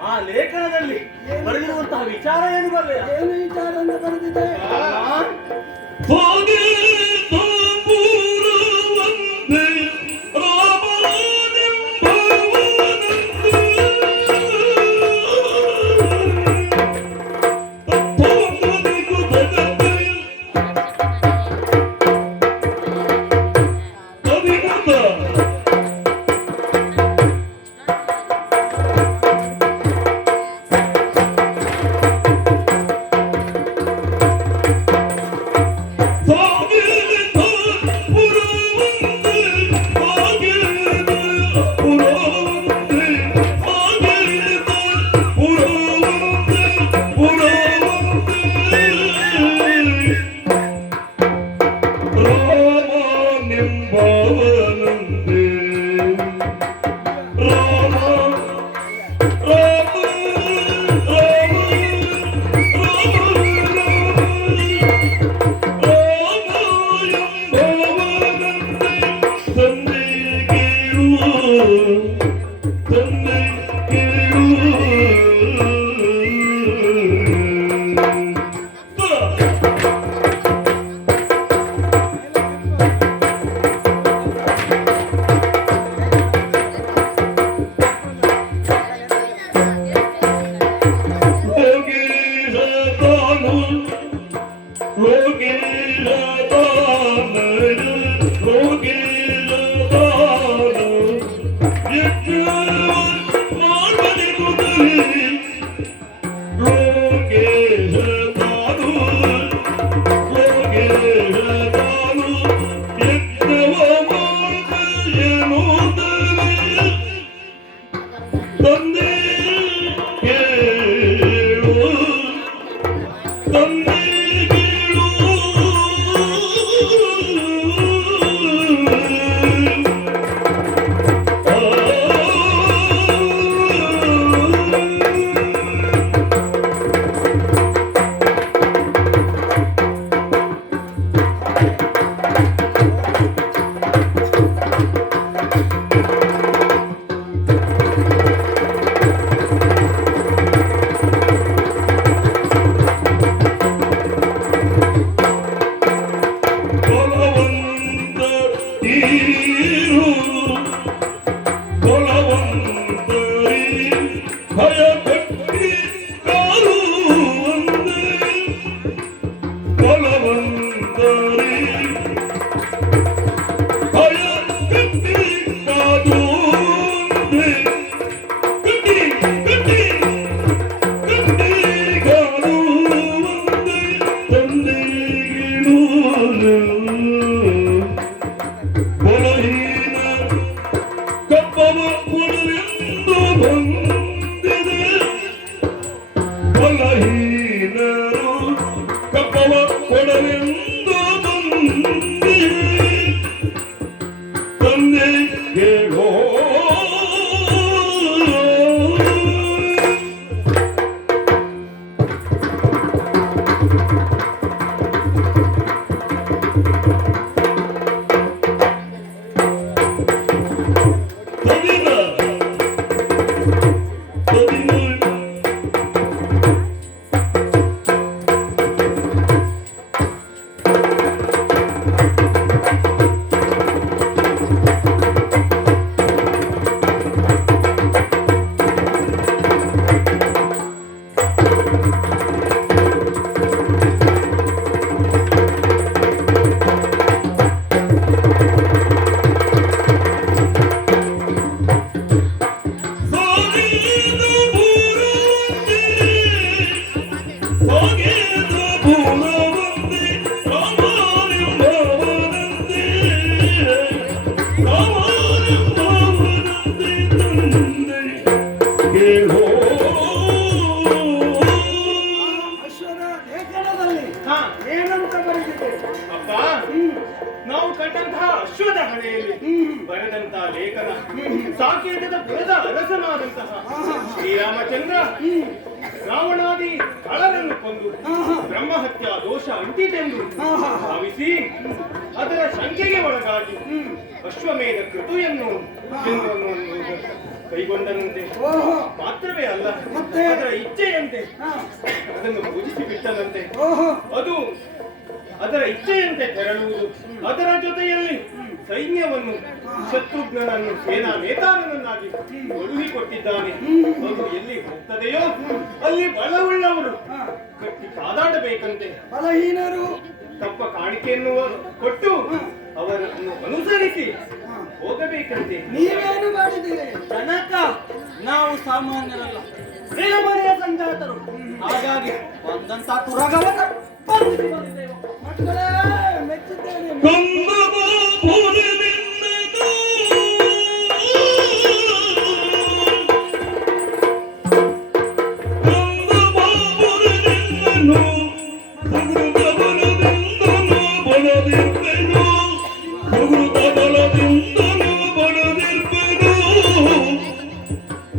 ಆ ಲೇಖನದಲ್ಲಿ ಬರೆದಿರುವಂತಹ ವಿಚಾರ ಏನು ಬರಲಿಲ್ಲ. ಏನು ವಿಚಾರ ಅಂತ ಬರೆದಿದೆ? ಹೋಗಿ ತಾಂಬೂರವಂತೆ Oh! ಬಲಹೀನರು ಕಪ್ಪವ ಕೊಡಲೆಂದು ಬಂದಿ ತಂದೆ ಹೇಳೋ ಅಶ್ವದ ಲೇಖನದಲ್ಲಿ ಹಾ ಏನಂತ ಬರೆದಿದೆ? ಅಪ್ಪ ನಾವು ಕಂಡಂತಹ ಅಶ್ವದ ಹಣೆಯಲ್ಲಿ ಬರೆದಂತಹ ಲೇಖನ ಸಾಕೇತದ ಪುರದ ಅರಸನಾದಂತಹ ಶ್ರೀರಾಮಚಂದ್ರ ರಾವಣಾದಿ ಕಳರನ್ನು ಕೊಂದು ಬ್ರಹ್ಮಹತ್ಯಾ ದೋಷ ಅಂಟಿತೆಂದು ಭಾವಿಸಿ ಅದರ ಶಂಕೆಗೆ ಒಳಗಾಗಿ ಅಶ್ವಮೇಧ ಕೃತುಯನ್ನು ಕೈಗೊಂಡನಂತೆ. ಓಹೋ ಮಾತ್ರವೇ ಅಲ್ಲ, ಮತ್ತೆ? ಅದರ ಇಚ್ಛೆಯಂತೆ ಹಾ. ಅದನ್ನು ಪೂಜಿಸಿ ಬಿಟ್ಟನಂತೆ. ಓಹೋ ಅದು ಅದರ ಇಚ್ಛೆಯಂತೆ ತೆರಳುವುದು, ಅದರ ಜೊತೆಯಲ್ಲಿ ಸೈನ್ಯವನ್ನು ಶತ್ರುಘ್ನನನ್ನು ಸೇನಾ ನೇತಾರನನ್ನಾಗಿ ಕೊಟ್ಟಿದ್ದಾನೆ. ಅದು ಎಲ್ಲಿ ಹೋಗ್ತದೆಯೋ ಅಲ್ಲಿ ಬಲವುಳ್ಳವರು ಕಟ್ಟಿ ಕಾದಾಡಬೇಕಂತೆ. ಬಲಹೀನರು ತಪ್ಪ ಕಾಣಿಕೆಯನ್ನು ಕೊಟ್ಟು ಅವರನ್ನು ಅನುಸರಿಸಿ ಹೋಗಬೇಕಂತೆ. ನೀವೇನು ಮಾಡಿದ್ದೀರಿ? ಜನಕ ನಾವು ಸಾಮಾನ್ಯರಲ್ಲ, ಮೇಲಮನೆಯ ಸಂಜಾತರು. ಹಾಗಾಗಿ ಬಂದಂತ ತುರಗವನ್ನು ಬಂಧಿಸಿ ಬಂದಿದ್ದೇವೆ. ಮಕ್ಕಳೇ ಮೆಚ್ಚಿದ್ದೇನೆ.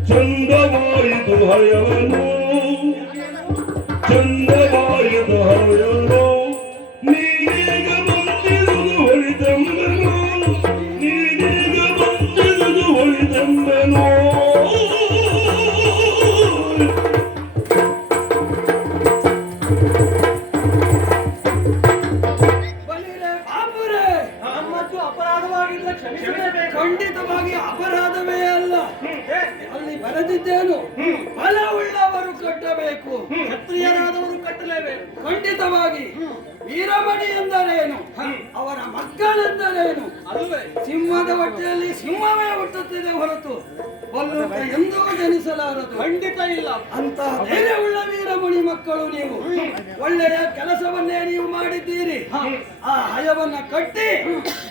ಚಂದವಾಯಿತು ಹಯವನು ಚಂದವಾಯಿತು ಹಯವನು ನೀನೀಗ ಬಂದಿರುವುದು ಹೊಳಿತಂಬನು ನೀನೀಗ ಬಂದಿರುವುದು ಹೊಳಿತಂಬನು. ಬಲಿರೆ ಬಾಬುರೆ, ನಮ್ಮದು ಅಪರಾಧವಾಗಿದ್ದರೆ ಕ್ಷಮಿಸಬೇಕು. ಖಂಡಿತವಾಗಿ ಅಪರಾಧವೇ ಅಲ್ಲ. ಅಲ್ಲಿ ಬರೆದಿದ್ದೇನು? ಬಲವುಳ್ಳವರು ಕಟ್ಟಬೇಕು, ಕ್ಷತ್ರಿಯರಾದವರು ಕಟ್ಟಲೇಬೇಕು. ಖಂಡಿತವಾಗಿ. ವೀರಮಣಿ ಎಂದರೇನು? ಅವರ ಮಕ್ಕಳೆಂದರೇನು? ಅಲ್ವೇ? ಸಿಂಹದ ಹೊಟ್ಟೆಯಲ್ಲಿ ಸಿಂಹವೇ ಹುಟ್ಟುತ್ತಿದೆ ಹೊರತು ಬಲ್ಲುಕ ಎಂದೂ ಜನಿಸಲಾರದು. ಖಂಡಿತ ಇಲ್ಲ. ಅಂತಹ ಧೈರ್ಯವುಳ್ಳ ವೀರಮಣಿ ಮಕ್ಕಳು ನೀವು. ಒಳ್ಳೆಯ ಕೆಲಸವನ್ನೇ ನೀವು ಮಾಡಿದ್ದೀರಿ. ಆ ಹಯವನ್ನ ಕಟ್ಟಿ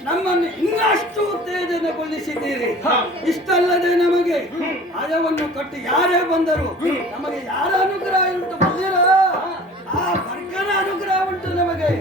ನಮ್ಮನ್ನು ಇನ್ನಷ್ಟು ಉತ್ತೇಜನಗೊಳಿಸಿದ್ದೀರಿ. ಇಷ್ಟಲ್ಲದೆ ನಮಗೆ ಹಯವನ್ನು ಕಟ್ಟಿ ಯಾರೇ ಬಂದರು ನಮಗೆ ಯಾರ ಅನುಗ್ರಹ ಉಂಟು ಬಂದಿರ? ಆ ವರ್ಗನ ಅನುಗ್ರಹ ಉಂಟು ನಮಗೆ.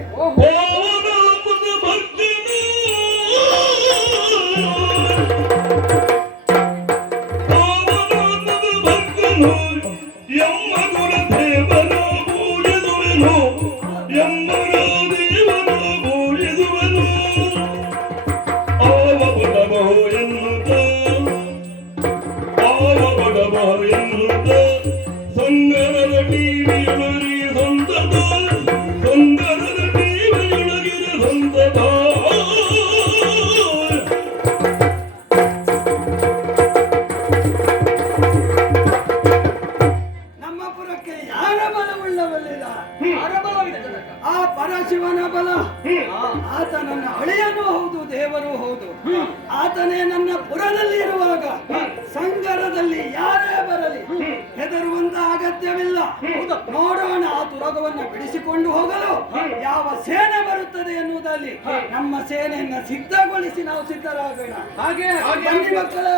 ಸಂಗರದ ಟಿವಿಯೊಳಗೆ ಸಂತತ ಸಂಗರದ ಟಿವಿಯೊಳಗೆ ಸಂತತ ನಮ್ಮ ಪುರಕ್ಕೆ ಯಾರ ಬಲವುಳ್ಳವಲ್ಲಿಲ್ಲ. ಯಾರ ಬಲವಿದೆ ಜನಕ? ಆ ಪರಶಿವನ ಬಲ. ಆ, ಆತ ನನ್ನ ಅಳಿಯನೂ ಹೌದು, ದೇವರು ಹೌದು. ಆತನೇ ನನ್ನ ಪುರದಲ್ಲಿ ಇರುವಾಗ ಸಂಗರದಲ್ಲಿ ಯಾರೇ ಬರಲಿ ಹೆದರುವಂತ ಅಗತ್ಯವಿಲ್ಲ. ನೋಡೋಣ ಆ ತುರಗವನ್ನು ಬಿಡಿಸಿಕೊಂಡು ಹೋಗಲು ಯಾವ ಸೇನೆ ಬರುತ್ತದೆ ಎನ್ನುವುದಲ್ಲಿ ನಮ್ಮ ಸೇನೆಯನ್ನ ಸಿದ್ಧಗೊಳಿಸಿ ನಾವು ಸಿದ್ಧರಾಗೋಣ. ಹಾಗೆ ಬನ್ನಿ ಮಕ್ಕಳೇ.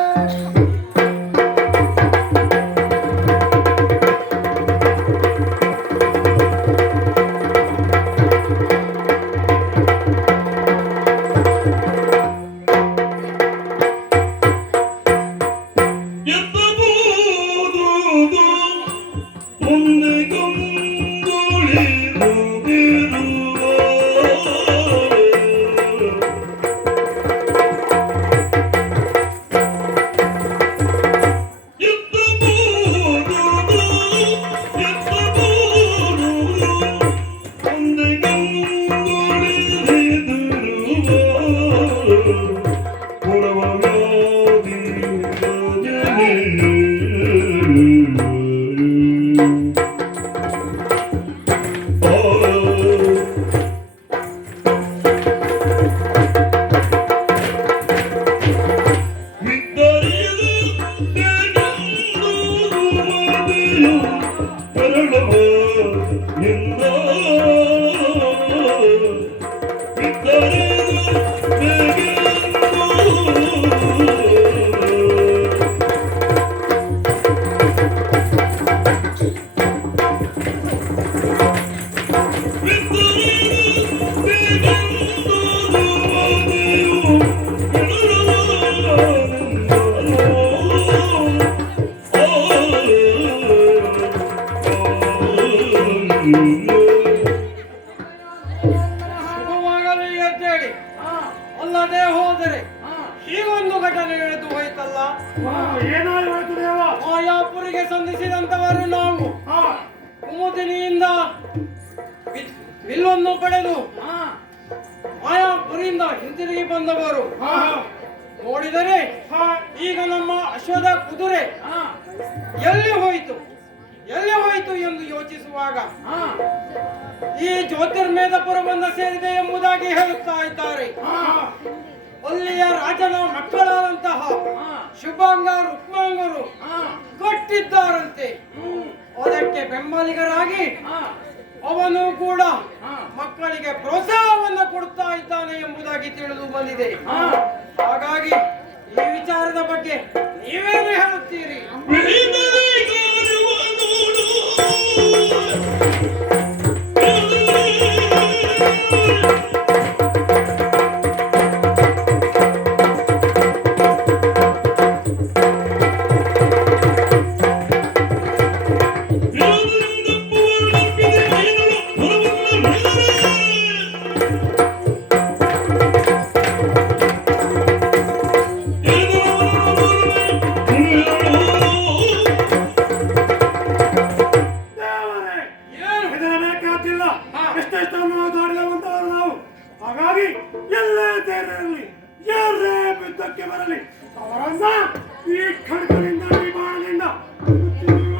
ನಿನ್ನ ಬಿದ್ದರೆದು ಹೇಗೆಂದು ಶುಭವಾಗಲಿ ಅಂತೇಳಿ ಅಲ್ಲದೆ ಹೋದರೆ ಹೀಗೊಂದು ಘಟನೆ ನಡೆದು ಹೋಯ್ತಲ್ಲ. ಏನಾಯ್ತು ದೇವ? ಮಾಯಾಪುರಿಗೆ ಸಂಧಿಸಿದಂತವರು ನಾವು ಕುಮುದಿನಿಯಿಂದ ವಿಲ್ಲನ್ನು ಪಡೆದು ಮಾಯಾಪುರಿಯಿಂದ ಹಿಂತಿರುಗಿ ಬಂದವರು. ನೋಡಿದರೆ ಈಗ ನಮ್ಮ ಅಶ್ವದ ಕುದುರೆ ಎಲ್ಲಿ ಹೋಯಿತು ಎಂದು ಯೋಚಿಸುವಾಗ ಈ ಜ್ಯೋತಿರ್ಮೇಧಪುರ ಬಂದ ಸೇರಿದೆ ಎಂಬುದಾಗಿ ಹೇಳುತ್ತಾ ಇದ್ದಾರೆ. ಅಲ್ಲಿಯ ರಾಜನ ಮಕ್ಕಳಾದಂತಹ ಶುಭಾಂಗ ರುಕ್ಮಾಂಗರು ಕಟ್ಟಿದ್ದಾರಂತೆ. ಅದಕ್ಕೆ ಬೆಂಬಲಿಗರಾಗಿ ಅವನು ಕೂಡ ಮಕ್ಕಳಿಗೆ ಪ್ರೋತ್ಸಾಹವನ್ನು ಕೊಡ್ತಾ ಇದ್ದಾನೆ ಎಂಬುದಾಗಿ ತಿಳಿದು ಬಂದಿದೆ. ಹಾಗಾಗಿ ಈ ವಿಚಾರದ ಬಗ್ಗೆ ನೀವೇನು ಹೇಳುತ್ತೀರಿ? ಎಷ್ಟೆಷ್ಟನ್ನು ದಾಡಿದಂತವರು ನಾವು. ಹಾಗಾಗಿ ಎಲ್ಲೇ ತೇರಿರಲಿ, ಯಾರೇ ಬಿದ್ದಕ್ಕೆ ಬರಲಿ, ಅವರನ್ನ ಈ ಖಡ್ಗದಿಂದ ಈ ಬಾಣದಿಂದ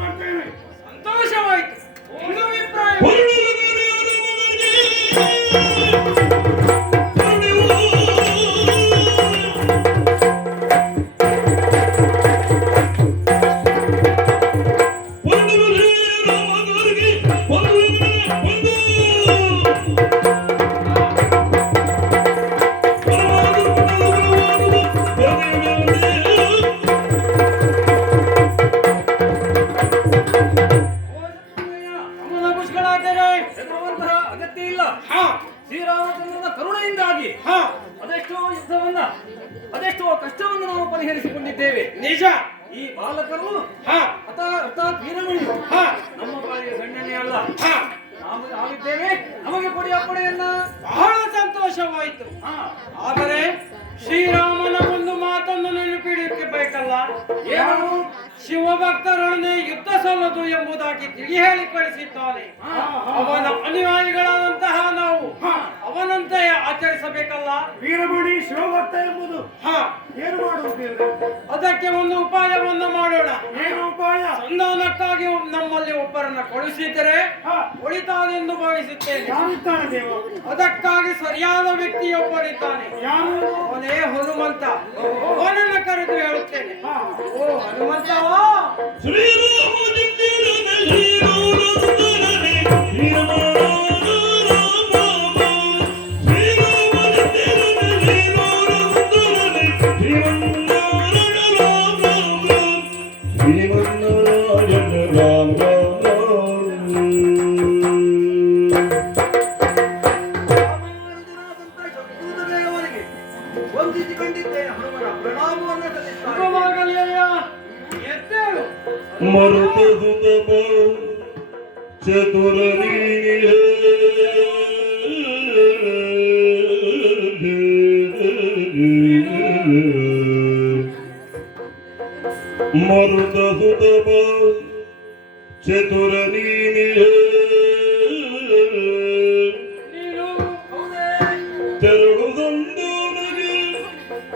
ಮಾಡ್ತೇವೆ. ಸಂತೋಷವಾಯಿತು. ಒಂದು ಅಭಿಪ್ರಾಯ ಅಗತ್ಯ ಇಲ್ಲ. ಶ್ರೀರಾಮಚಂದ್ರನ ಕರುಣೆಯಿಂದಾಗಿ ಅದೆಷ್ಟೋ ಕಷ್ಟವನ್ನು ನಾವು ಪರಿಹರಿಸಿಕೊಂಡಿದ್ದೇವೆ. ನಿಜ. ಈ ಬಾಲಕರು ಅರ್ಥಾತ್ ವೀರಮಣಿಗಳು ನಮ್ಮ ಪಾಲಿಗೆ ಸಣ್ಣನೇ ಅಲ್ಲ. ನಾವಿದ್ದೇವೆ, ನಮಗೆ ಕೊಡಿ ಅಪ್ಪಣೆಯನ್ನ. ಬಹಳ ಸಂತೋಷವಾಯಿತು. ಆದರೆ ಶ್ರೀರಾಮನ ಒಂದು ಮಾತನ್ನು ನೆನಪಿಡಬೇಕಲ್ಲ. ಏನು? ಶಿವಭಕ್ತರೊಡನೆ ಯುದ್ಧ ಸಲ್ಲದು ಎಂಬುದಾಗಿ ತಿಳಿ ಹೇಳಿ ಕಳಿಸಿದ್ದಾನೆ. ಅವನ ಅನುಯಾಯಿಗಳಾದಂತಹ ನಾವು ಅವನಂತೆ ಆಚರಿಸಬೇಕಲ್ಲ. ವೀರಮಣಿ ಶಿವಭಕ್ತ ಎಂಬುದು ಏನು ಮಾಡುವುದು? ಅದಕ್ಕೆ ಒಂದು ಉಪಾಯವನ್ನು ಮಾಡೋಣ. ಏನು ಉಪಾಯ? ಸಂಧಾನಕ್ಕಾಗಿ ನಮ್ಮಲ್ಲಿ ಒಬ್ಬರನ್ನ ಕಳುಹಿಸಿದರೆ ಒಳಿತಾದೆಂದು ಭಾವಿಸುತ್ತೇನೆ. ಯಾರಿದ್ದಾನೆ ದೇವ? ಅದಕ್ಕಾಗಿ ಸರಿಯಾದ ವ್ಯಕ್ತಿಯೊಬ್ಬನಿದ್ದಾನೆ. ಯಾರು? ಅವನೇ ಹನುಮಂತ. ಅವನನ್ನು ಕರೆದು ಹೇಳುತ್ತೇನೆ. ಓ ಹನುಮಂತ, ವಂದಿಸಿಕೊಂಡಿದ್ದೇನೆ. ಹನುಮನ ಪ್ರಣಾಮವನ್ನು ಸಲ್ಲಿಸುತ್ತೇನೆ. ಶುಭವಾಗಲಿ ಅಯ್ಯ. ಎದ್ದೇಳು. ಮರುತಸುತಪ ಚತುರನೀನಿಯೇ ಮರುತಸುತಪ ಚತುರನೀನಿಯೇ ತೆರಳು ಸಂದೋನಗೆ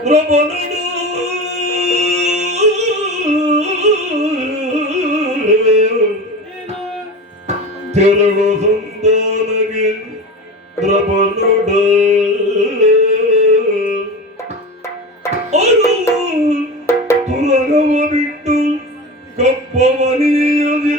ರಮಣನು ತೆರಳು ಸಂದೋನಗೆ ರಮಣುಡ ಅರುವು ತುರಗವ ಬಿಟ್ಟು ಕಪ್ಪವನಿಯದಿರಲವನು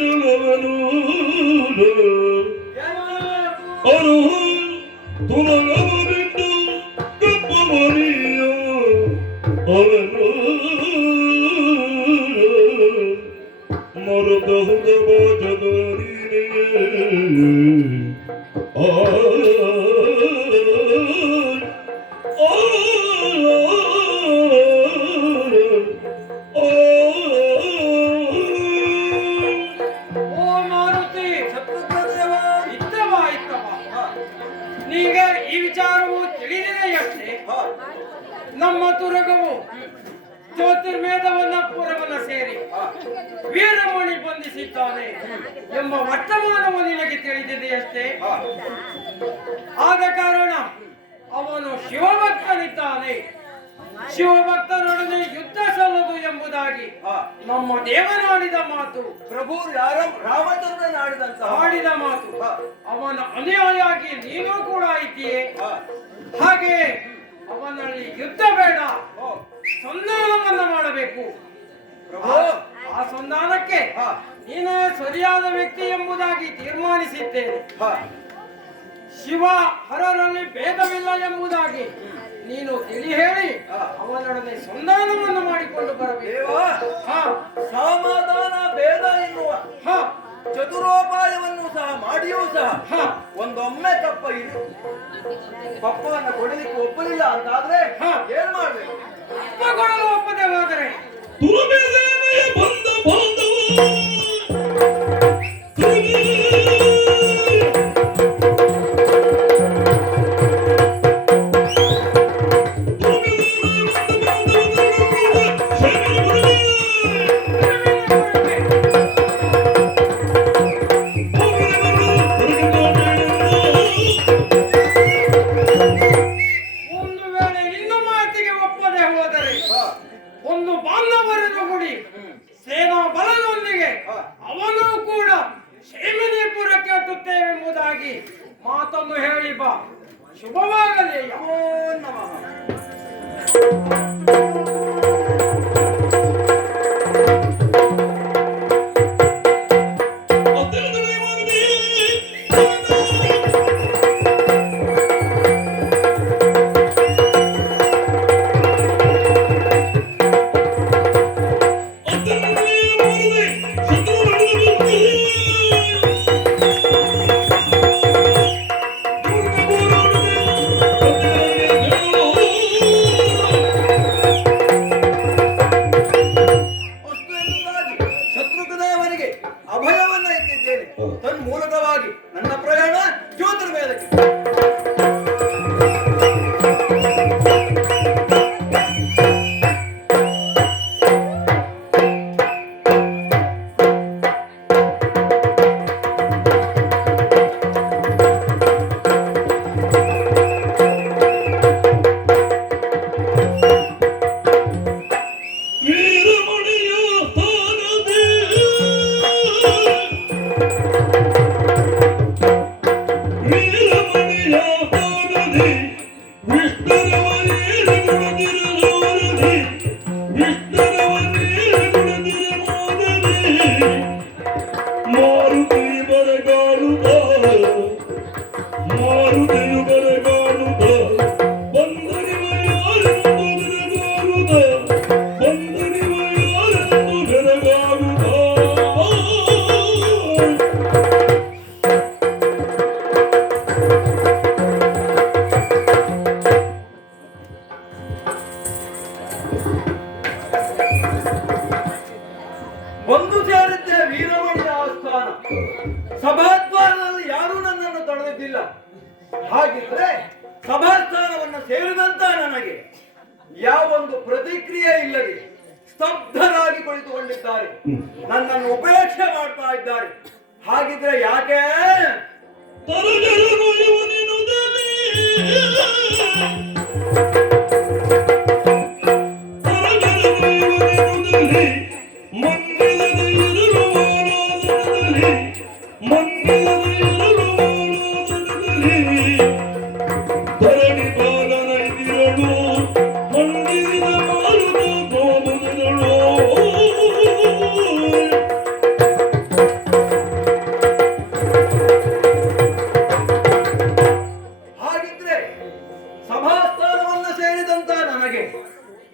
ಓ ಮಾರುತಿ, ಶತ್ರುಘ್ನದೇವ. ಇತ್ತವಾ ನಿಮಗೆ ಈ ವಿಚಾರವು ತಿಳಿದಿದೆಯಷ್ಟೇ. ನಮ್ಮ ತುರಗವು ಜ್ಯೋತಿರ್ವೇದವನ್ನ ಪುರವನ್ನ ಸೇರಿ ವೀರಮಣಿ ಬಂಧಿಸಿದ್ದಾನೆ ಎಂಬ ವರ್ತಮಾನವು ನಿನಗೆ ತಿಳಿದಿದೆಯಷ್ಟೇ. ಆದ ಕಾರಣ ಅವನು ಶಿವಭಕ್ತನಿದ್ದಾನೆ, ಶಿವಭಕ್ತನೊಡನೆ ಯುದ್ಧ ಸಲ್ಲದು ಎಂಬುದಾಗಿ ನಮ್ಮ ದೇವನಾಡಿದ ಮಾತು, ಪ್ರಭು ರಾಮಚಂದ್ರನ ಆಡಿದ ಮಾತು. ಅವನ ಅನುಯಾಯಿಯಾಗಿ ನೀನು ಕೂಡ ಇದ್ದೀಯೆ. ಹಾಗೆ ಅವನಲ್ಲಿ ಯುದ್ಧ ಬೇಡ, ಸಂಧಾನವನ್ನ ಮಾಡಬೇಕು. ಆ ಸಂಧಾನಕ್ಕೆ ನೀನೇ ಸರಿಯಾದ ವ್ಯಕ್ತಿ ಎಂಬುದಾಗಿ ತೀರ್ಮಾನಿಸಿದ್ದೇನೆ. ಶಿವ ಹರರಲ್ಲಿ ಭೇದವಿಲ್ಲ ಎಂಬುದಾಗಿ ನೀನು ತಿಳಿ ಹೇಳಿ ಅವನೊಡನೆ ಸಂಧಾನವನ್ನು ಮಾಡಿಕೊಂಡು ಬರಬೇಕು. ಸಮಾಧಾನ ಭೇದ ಎನ್ನುವ ಚತುರೋಪಾಯವನ್ನು ಸಹ ಮಾಡಿಯೂ ಸಹ ಒಂದೊಮ್ಮೆ ತಪ್ಪ ಇದು ಪಪ್ಪವನ್ನು ಕೊಡಲಿಕ್ಕೆ ಒಪ್ಪಲಿಲ್ಲ ಅಂತಾದ್ರೆ ಏನ್ ಮಾಡ್ಬೇಕು? ಒಪ್ಪಗೊಳ್ಳಲು ಒಪ್ಪದೆ ಹೋದರೆ ತುರುಬೇದೆಯ ಬಂದ ಬಾಂಧವ ಒಂದು ವೇಳೆ ನಿನ್ನ ಮಾತಿಗೆ ಒಪ್ಪದೆ ಹೋದರೆ ಒಂದು ಬಾಂಧವರನ್ನು ಗುಡಿ ಸೇನಾ ಬಲದೊಂದಿಗೆ ಅವನು ಕೂಡ ಶೈಮಿನಿಪುರಕ್ಕೆ ಅಟ್ಟುತ್ತೇವೆ ಎಂಬುದಾಗಿ ಮಾತನ್ನು ಹೇಳಿ ಬಾ. ಶುಭವಾಗಲಿ. ನಮೋ ನಮಃ. ಶತ್ರುಘ್ನದೇವನಿಗೆ ಅಭಯವನ್ನ ಇಟ್ಟಿದ್ದೇನೆ. ತನ್ಮೂಲಕವಾಗಿ ನನ್ನ ಪ್ರಯಾಣ ಜ್ಯೋತಿರ್ವೇದಕ್ಕೆ. ವೀರಮಣಿಯ ಸ್ಥಾನದಿ ವೀರಮಣಿಯ ಸ್ಥಾನದಿ ವಿಷ್ಣುರವನೇರು ನುಡಿದಿರಲಾರದಿ ವಿಷ್ಣುರವನೇರು ನುಡಿದಿರಲಾರದಿ ಮಾರುತಿಯು ಬರಗಾಡುತ್ತ ಮಾರುತಿಯು ಬರಗಾಡುತ್ತ ಬಂದರಿವ ಯಾರೆಂದು ಬೆರಗಾಡುತ್ತ ಬಂದರಿವ ಯಾರೆಂದು ಬೆರಗಾಡುತ್ತ ಒಂದು ಸೇರಿದ್ದೆ ವೀರಮಣಿಯ ಆಸ್ಥಾನ. ಸಭಾದ್ವಾರದಲ್ಲಿ ಯಾರೂ ನನ್ನನ್ನು ತಡೆದಿದ್ದಿಲ್ಲ. ಹಾಗಿದ್ರೆ ಸಭಾಸ್ಥಾನವನ್ನು ಸೇರಿದಂತ ನನಗೆ ಯಾವೊಂದು ಪ್ರತಿಕ್ರಿಯೆ ಇಲ್ಲದೆ ಸ್ತಬ್ಧರಾಗಿ ಕುಳಿತುಕೊಂಡಿದ್ದಾರೆ. ನನ್ನನ್ನು ಉಪೇಕ್ಷೆ ಮಾಡ್ತಾ ಇದ್ದಾರೆ. ಹಾಗಿದ್ರೆ ಯಾಕೆ? ತರಗರನು ಇವನಿನುದಲಿ ತರಗರನು ಇವನಿನುದಲಿ ಮನ್ನಿಲ್ಲದ ಇರಲು ಮಾನವದಲ್ಲಿ ಮನ್ನಿಲ್ಲದ ಇರಲು ಮಾನವದಲ್ಲಿ ಧರಣಿ ಬಾಲನೈದಿರಳು ಮಣ್ಣಿನ ಮಾರುತ ತೋಮುದಳು ಹಾಗಿದ್ರೆ ಸಭಾಸ್ಥಾನವನ್ನು ಸೇರಿದಂತ ನನಗೆ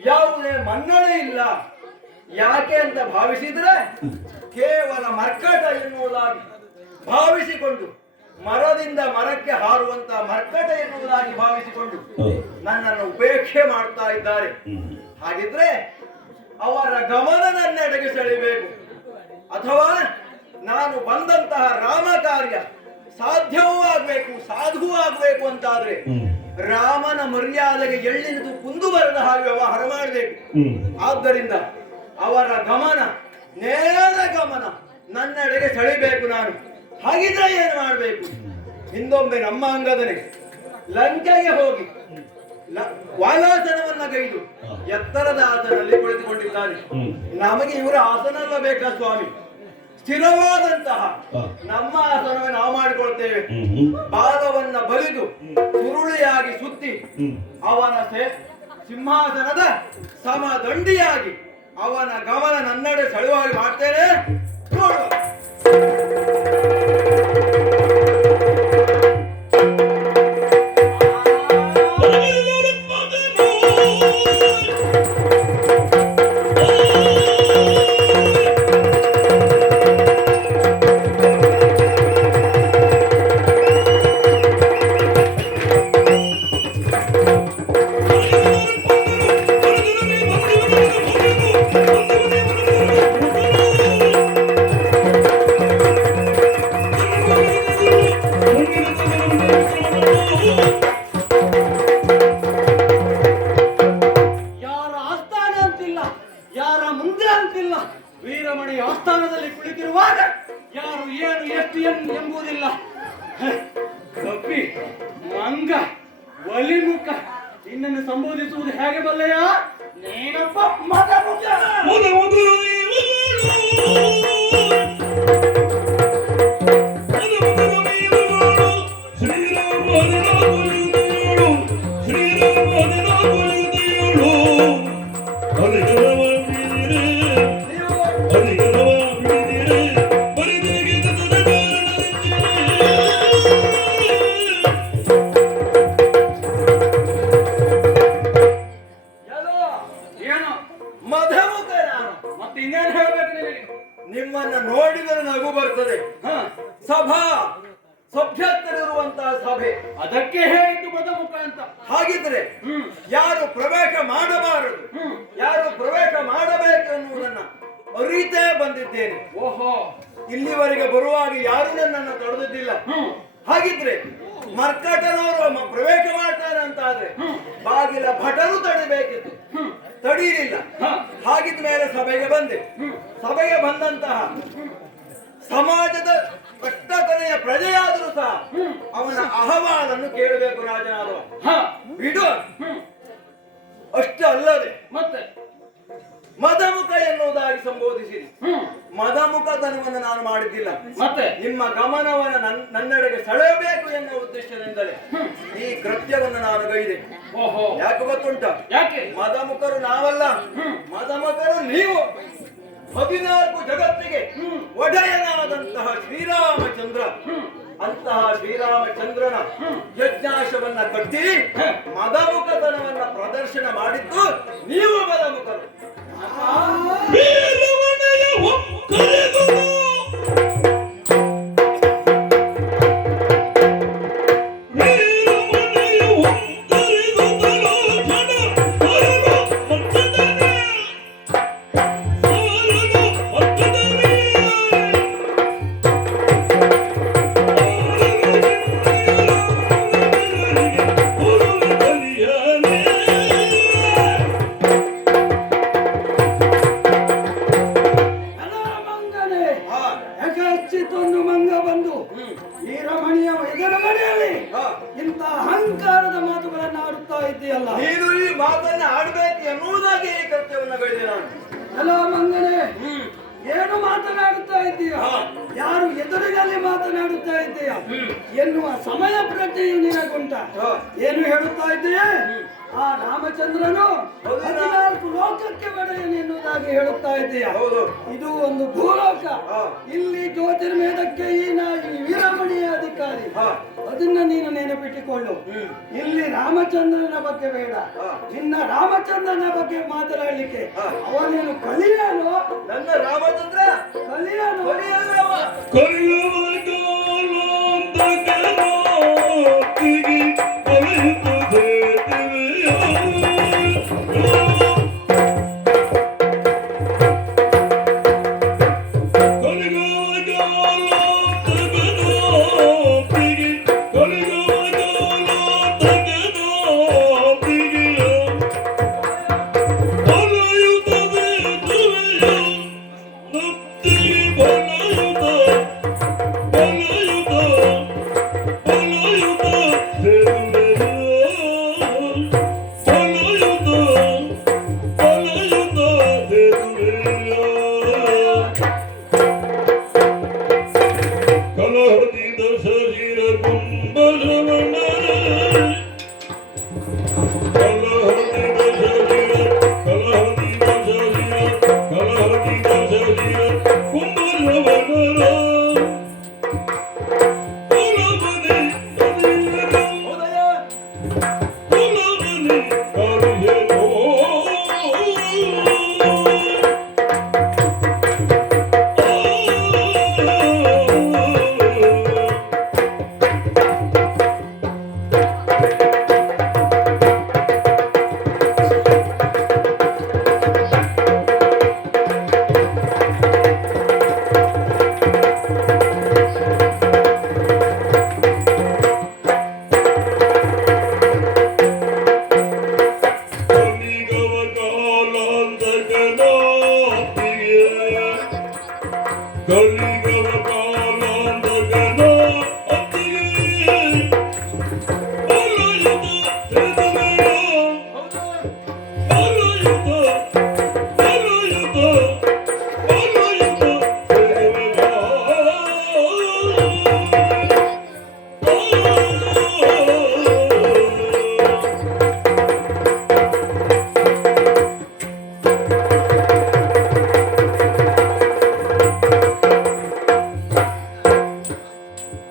ಯಾವುದೇ ಮನ್ನಣೆ ಇಲ್ಲ. ಯಾಕೆ ಅಂತ ಭಾವಿಸಿದ್ರೆ ಕೇವಲ ಮರ್ಕಟ ಎನ್ನುವುದಾಗಿ ಭಾವಿಸಿಕೊಂಡು ಮರಕ್ಕೆ ಹಾರುವಂತ ಮರ್ಕಟ ಎನ್ನುವುದಾಗಿ ಭಾವಿಸಿಕೊಂಡು ನನ್ನನ್ನು ಉಪೇಕ್ಷೆ ಮಾಡ್ತಾ ಇದ್ದಾರೆ. ಹಾಗಿದ್ರೆ ಅವರ ಗಮನ ನನ್ನೆಡೆಗೆ ಸೆಳೆಯಬೇಕು, ಅಥವಾ ನಾನು ಬಂದಂತಹ ರಾಮ ಕಾರ್ಯ ಸಾಧ್ಯವೂ ಆಗ್ಬೇಕು, ಸಾಧುವೂ ಆಗ್ಬೇಕು ಅಂತಾದ್ರೆ ರಾಮನ ಮರ್ಯಾದೆಗೆ ಎಳ್ಳಿನದು ಕುಂದು ಬರದ ಹಾಗೆ ವ್ಯವಹಾರ ಮಾಡಬೇಕು. ಆದ್ದರಿಂದ ಅವರ ಗಮನ, ನೇರ ಗಮನ ನನ್ನೆಡೆಗೆ ಸೆಳಿಬೇಕು. ನಾನು ಹಾಗಿದ್ರೆ ಏನು ಮಾಡಬೇಕು? ಹಿಂದೊಮ್ಮೆ ನಮ್ಮ ಅಂಗದನೆ ಲಂಕೆಗೆ ಹೋಗಿ ವಾಲಾಸನವನ್ನ ಗೈದು ಎತ್ತರದ ಆಸನಲ್ಲಿ ಕುಳಿತುಕೊಂಡಿದ್ದಾನೆ. ನಮಗೆ ಇವರ ಆಸನ ಅಲ್ಲ ಬೇಕಾ ಸ್ವಾಮಿ? ಸ್ಥಿರವಾದಂತಹ ನಮ್ಮ ಆಸನವೇ ನಾವು ಮಾಡಿಕೊಳ್ತೇವೆ. ಬಾಲವನ್ನ ಬಲಿದು ಸುರುಳಿಯಾಗಿ ಸುತ್ತಿ ಅವನ ಸಿಂಹಾಸನದ ಸಮದಂಡಿಯಾಗಿ ಅವನ ಗಮನ ನನ್ನೆಡೆ ಸೆಳೆವಾಗಿ ಮಾಡ್ತೇನೆ. ನೋಡುವ. ಯಾರ ಆಸ್ಥಾನ ಅಂತಿಲ್ಲ, ಯಾರ ಮುಂದೆ ಅಂತಿಲ್ಲ. ವೀರಮಣಿ ಆಸ್ಥಾನದಲ್ಲಿ ಕುಳಿತಿರುವಾಗ ಯಾರು ಏನು ಎಷ್ಟು ಎಂಬುದಿಲ್ಲ. ಕಪ್ಪಿ, ಮಂಗ, ಒಲಿಮುಖ ನಿನ್ನನ್ನು ಸಂಬೋಧಿಸುವುದು ಹೇಗೆ ಬಲ್ಲೆಯ? ನೀನೊಬ್ಬ ಮದಮುಖ. ಏನು ಮಧುಮುಖ ನಾನು. ಮತ್ತೆ ಇನ್ನೇನು ಹೇಳ್ಬೇಕು ನಿನಗೆ? ನಿಮ್ಮನ್ನ ನೋಡಿದರೆ ನಗು ಬರ್ತದೆ. ಸಭ್ಯಸ್ಥರಿರುವಂತಹ ಸಭೆ, ಅದಕ್ಕೆ ಹೇಳಿದ್ದು ಮದಮುಖ ಅಂತ. ಹಾಗಿದ್ರೆ ಯಾರು ಪ್ರವೇಶ ಮಾಡಬಾರದು, ಯಾರು ಪ್ರವೇಶ ಮಾಡಬೇಕು ಎನ್ನುವುದನ್ನ ಅರಿತೇ ಬಂದಿದ್ದೇನೆ. ಓಹೋ, ಇಲ್ಲಿವರೆಗೆ ಬರುವಾಗ ಯಾರು ನನ್ನನ್ನು ತಡೆದಿದ್ದಿಲ್ಲ. ಹಾಗಿದ್ರೆ ಮರ್ಕಟನವರು ಪ್ರವೇಶ ಮಾಡ್ತಾರೆ ಅಂತ ಆದ್ರೆ ಬಾಗಿಲ ಭಟರು ತಡಿಬೇಕಿತ್ತು, ತಡೀಲಿಲ್ಲ. ಹಾಗಿದ ಮೇಲೆ ಸಭೆಗೆ ಬಂದೆ. ಸಭೆಗೆ ಬಂದಂತಹ ಸಮಾಜದ ಕಟ್ಟಕನೆಯ ಪ್ರಜೆಯಾದರೂ ಸಹ ಅವನ ಅಹವಾಲನ್ನು ಕೇಳಬೇಕು ರಾಜನಾದವ. ಬಿಡು. ಅಷ್ಟೇ ಅಲ್ಲದೆ ಮತ್ತೆ ಮದಮುಖ ಎನ್ನುವುದಾಗಿ ಸಂಬೋಧಿಸಿದೆ. ಮದಮುಖತನವನ್ನು ನಾನು ಮಾಡಿದ್ದಿಲ್ಲ. ಮತ್ತೆ ನಿಮ್ಮ ಗಮನವನ್ನು ನನ್ನೆಡೆಗೆ ಸೆಳೆಯಬೇಕು ಎನ್ನುವ ಉದ್ದೇಶದಿಂದಲೇ ಈ ಕೃತ್ಯವನ್ನು ನಾನು ಗೈದೆ. ಓಹೋ, ಯಾಕೆ ಗೊತ್ತುಂಟ? ಯಾಕೆ? ಮದಮುಖರು ನಾವಲ್ಲ, ಮದಮುಖರು ನೀವು. 14 ಜಗತ್ತಿಗೆ ಒಡೆಯನಾದಂತಹ ಶ್ರೀರಾಮಚಂದ್ರ, ಅಂತಹ ಶ್ರೀರಾಮಚಂದ್ರನ ಯಜ್ಞಾಶವನ್ನ ಕಟ್ಟಿ ಮದಮುಖತನವನ್ನ ಪ್ರದರ್ಶನ ಮಾಡಿದ್ದು ನೀವು ಮದಮುಖರು. ಹಚ್ಚಿತೊಂದು ಮಂಗ ಬಂದು ವೀರಮಣಿಯ ಎದುರುಗಡೆಯಲ್ಲಿ ಇಂಥ ಅಹಂಕಾರದ ಮಾತುಗಳನ್ನು ಆಡುತ್ತಾ ಇದ್ದೀಯಲ್ಲ. ನೀನು ಈ ಮಾತನ್ನ ಆಡಬೇಕು ಎನ್ನುವುದಾಗಿ ಈ ಕೃತ್ಯವನ್ನು ಗೈದೆ ನಾನು. ಹಲೋ ಮಂಗನೇ, ಏನು ಮಾತನಾಡುತ್ತಾ ಇದ್ದೀಯ? ಯಾರು ಎದುರಿನಲ್ಲಿ ಮಾತನಾಡುತ್ತಾ ಇದ್ದೀಯ ಎನ್ನುವ ಸಮಯ ಪ್ರಜ್ಞೆಯು ನಿನಗುಂಟ? ಏನು ಹೇಳುತ್ತಾ ಇದ್ದೀಯ? ಆ ರಾಮಚಂದ್ರನು 14 ಲೋಕಕ್ಕೆ ಒಡೆಯನು ಎನ್ನುವುದಾಗಿ ಹೇಳುತ್ತಾ ಇದ್ದೀಯ. ಇದು ಒಂದು ಭೂಲೋಕ. ಇಲ್ಲಿ ಜ್ಯೋತಿರ್ಮೇಧಕ್ಕೆ ಈ ವೀರಮಣಿಯ ಅಧಿಕಾರಿ. ಅದನ್ನ ನೀನು ನೆನಪಿಟ್ಟುಕೊಳ್ಳು. ಇಲ್ಲಿ ರಾಮಚಂದ್ರನ ಬಗ್ಗೆ ಬೇಡ, ನಿನ್ನ ರಾಮಚಂದ್ರನ ಬಗ್ಗೆ ಮಾತನಾಡಲಿಕ್ಕೆ ಅವನೇನು ಕಲಿಯಲು? ನನ್ನ ರಾಮಚಂದ್ರ ಕಲಿಯಲು ಕಲಿಯಲ್ಲವ. ಕಲಿಯುವುದು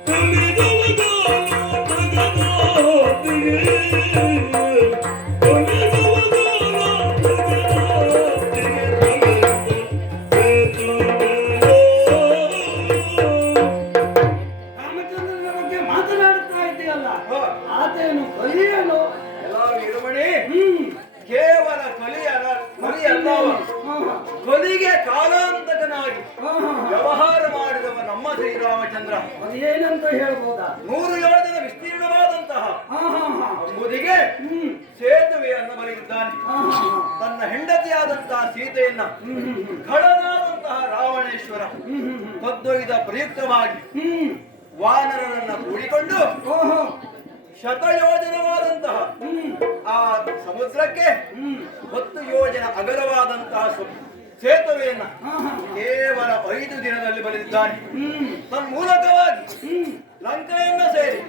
ರಾಮಚಂದ್ರನ ಬಗ್ಗೆ ಮಾತನಾಡುತ್ತಾ ಇದೆಯಲ್ಲ, ಆತೇನು ಕಲಿಯಲು? ಎಲ್ಲ ವೀರಮಣಿ ಕೇವಲ ಕಲಿಯಲ್ಲ, ಕೊಲಿಗೆ ಕಾಲಾಂತಕನಾಗಿ ವ್ಯವಹಾರ ಮಾಡಿದವ ನಮ್ಮ ಶ್ರೀರಾಮಚಂದ್ರ ಅದೇನಂತ ಹೇಳ್ಬೋದಾ? 100 ಯೋಜನ ವಿಸ್ತೀರ್ಣವಾದಂತಹ ಅಂಬುದಿಗೆ ಸೇತುವೆಯನ್ನು ಬರೆದಿದ್ದಾನೆ. ತನ್ನ ಹೆಂಡತಿಯಾದಂತಹ ಸೀತೆಯನ್ನ ಖಳನಾದಂತಹ ರಾವಣೇಶ್ವರ ಕದ್ದೊಯ್ದ ಪ್ರಯುಕ್ತವಾಗಿ ವಾನರರನ್ನ ಕೂಡಿಕೊಂಡು ಶತಯೋಜನವಾದಂತಹ ಆ ಸಮುದ್ರಕ್ಕೆ 10 ಯೋಜನ ಅಗಲವಾದಂತಹ ಸೇತುವೆಯನ್ನ ಕೇವಲ 5 ದಿನದಲ್ಲಿ ಬರೆದಿದ್ದಾನೆ. ತನ್ಮೂಲಕವಾಗಿ ಲಂಕೆಯನ್ನ ಸೇರಿ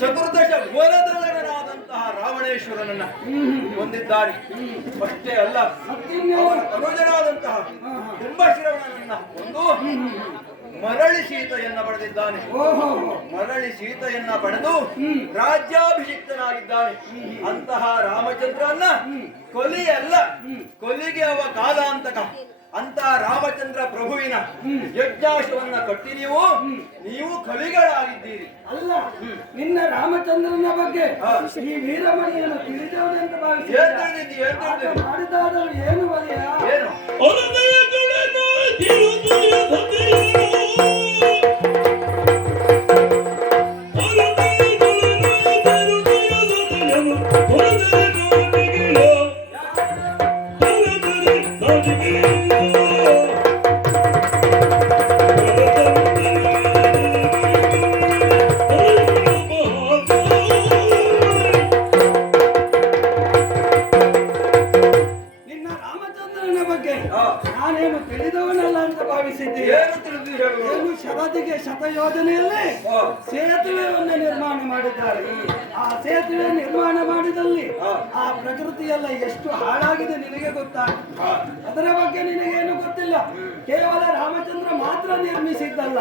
ಚತುರ್ದಶ ಗೋಲದಳನಾದಂತಹ ರಾವಣೇಶ್ವರನನ್ನ ಹೊಂದಿದ್ದಾನೆ. ಅಷ್ಟೇ ಅಲ್ಲ, ಅವನ ಅನುಜನಾದಂತಹ ಕುಂಭಶ್ರವಣನನ್ನ ಕೊಂದು ಮರಳಿ ಸೀತೆಯನ್ನ ಪಡೆದಿದ್ದಾನೆ. ಮರಳಿ ಸೀತೆಯನ್ನ ಪಡೆದು ರಾಜ್ಯಾಭಿಷಿಕ್ತನಾಗಿದ್ದಾನೆ. ಅಂತಹ ರಾಮಚಂದ್ರನ್ನ ಕೊಲಿಯಲ್ಲ, ಕೊಲಿಗೆ ಅವ ಕಾಲಾಂತಕ. ಅಂತಹ ರಾಮಚಂದ್ರ ಪ್ರಭುವಿನ ಯಜ್ಞಾಶವನ್ನ ಕಟ್ಟಿ ನೀವು ಕಲಿಗಳಾಗಿದ್ದೀರಿ. ಅಲ್ಲ, ನಿನ್ನ ರಾಮಚಂದ್ರನ ಬಗ್ಗೆ ಈ ವೀರಮಣಿಯನ್ನು ತಿಳಿದವನೆಂತ ಭಾವಿಸಿ ಮಾಡಿದಾದರೂ ಏನು ಬರೆಯ? ಏನು ನಾನೇನು ತಿಳಿದವನಲ್ಲ ಅಂತ ಭಾವಿಸಿದ್ದೆ. ಏನು ಶರದಿಗೆ ಶತಯೋಜನೆಯಲ್ಲಿ ಸೇತುವೆಯನ್ನು ನಿರ್ಮಾಣ ಮಾಡಿದ್ದಾರೆ. ಆ ಸೇತುವೆ ನಿರ್ಮಾಣ ಮಾಡಿದಲ್ಲಿ ಆ ಪ್ರಕೃತಿಯೆಲ್ಲ ಎಷ್ಟು ಹಾಳಾಗಿದೆ ನಿನಗೆ ಗೊತ್ತಾ? ಅದರ ಬಗ್ಗೆ ನಿನಗೇನು ಗೊತ್ತಿಲ್ಲ. ಕೇವಲ ರಾಮಚಂದ್ರ ಮಾತ್ರ ನಿರ್ಮಿಸಿದ್ದಲ್ಲ,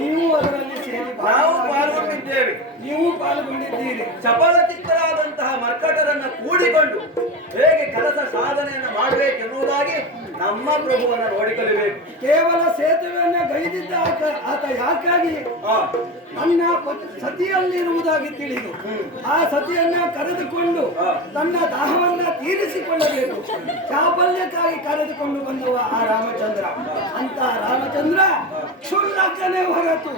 ನೀವು ಅದರಲ್ಲಿ ಸೇರಿ ಪಾಲ್ಗೊಂಡಿದ್ದೇವೆ. ನೀವು ಪಾಲ್ಗೊಂಡಿದ್ದೀರಿ. ಚಪಲಚಿತ್ತರಾದಂತಹ ಮರ್ಕಟರನ್ನ ಕೂಡಿಕೊಂಡು ಹೇಗೆ ಕೆಲಸ ಸಾಧನೆಯನ್ನು ಮಾಡಬೇಕೆನ್ನುವುದಾಗಿ ನಮ್ಮ ಪ್ರಭುವನ್ನು ನೋಡಿಕೊಳ್ಳಬೇಕು. ಕೇವಲ ಸೇತುವೆಯನ್ನ ಗೈದಿದ್ದ ಆತ ಯಾಕಾಗಿ ತನ್ನ ಸತಿಯಲ್ಲಿರುವುದಾಗಿ ತಿಳಿದು ಆ ಸತಿಯನ್ನ ಕರೆದುಕೊಂಡು ತನ್ನ ದಾಹವನ್ನ ತೀರಿಸಿಕೊಳ್ಳಬೇಕು. ಚಾಪಲ್ಯಕ್ಕಾಗಿ ಕರೆದುಕೊಂಡು ಬಂದವ ಆ ರಾಮಚಂದ್ರ. ಅಂತ ರಾಮಚಂದ್ರ ಕ್ಷುಲ್ಲಕನೇ ಹೊರತು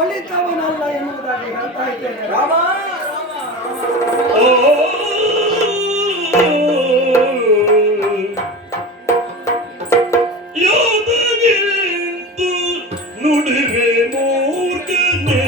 ಒಳಿತವನಲ್ಲ ಎನ್ನುವುದಾಗಿ ಹೇಳ್ತಾ ಇದ್ದೇನೆ. ರಾಮ ನುಡಿವೆ ಮೂರ್ಖನೆ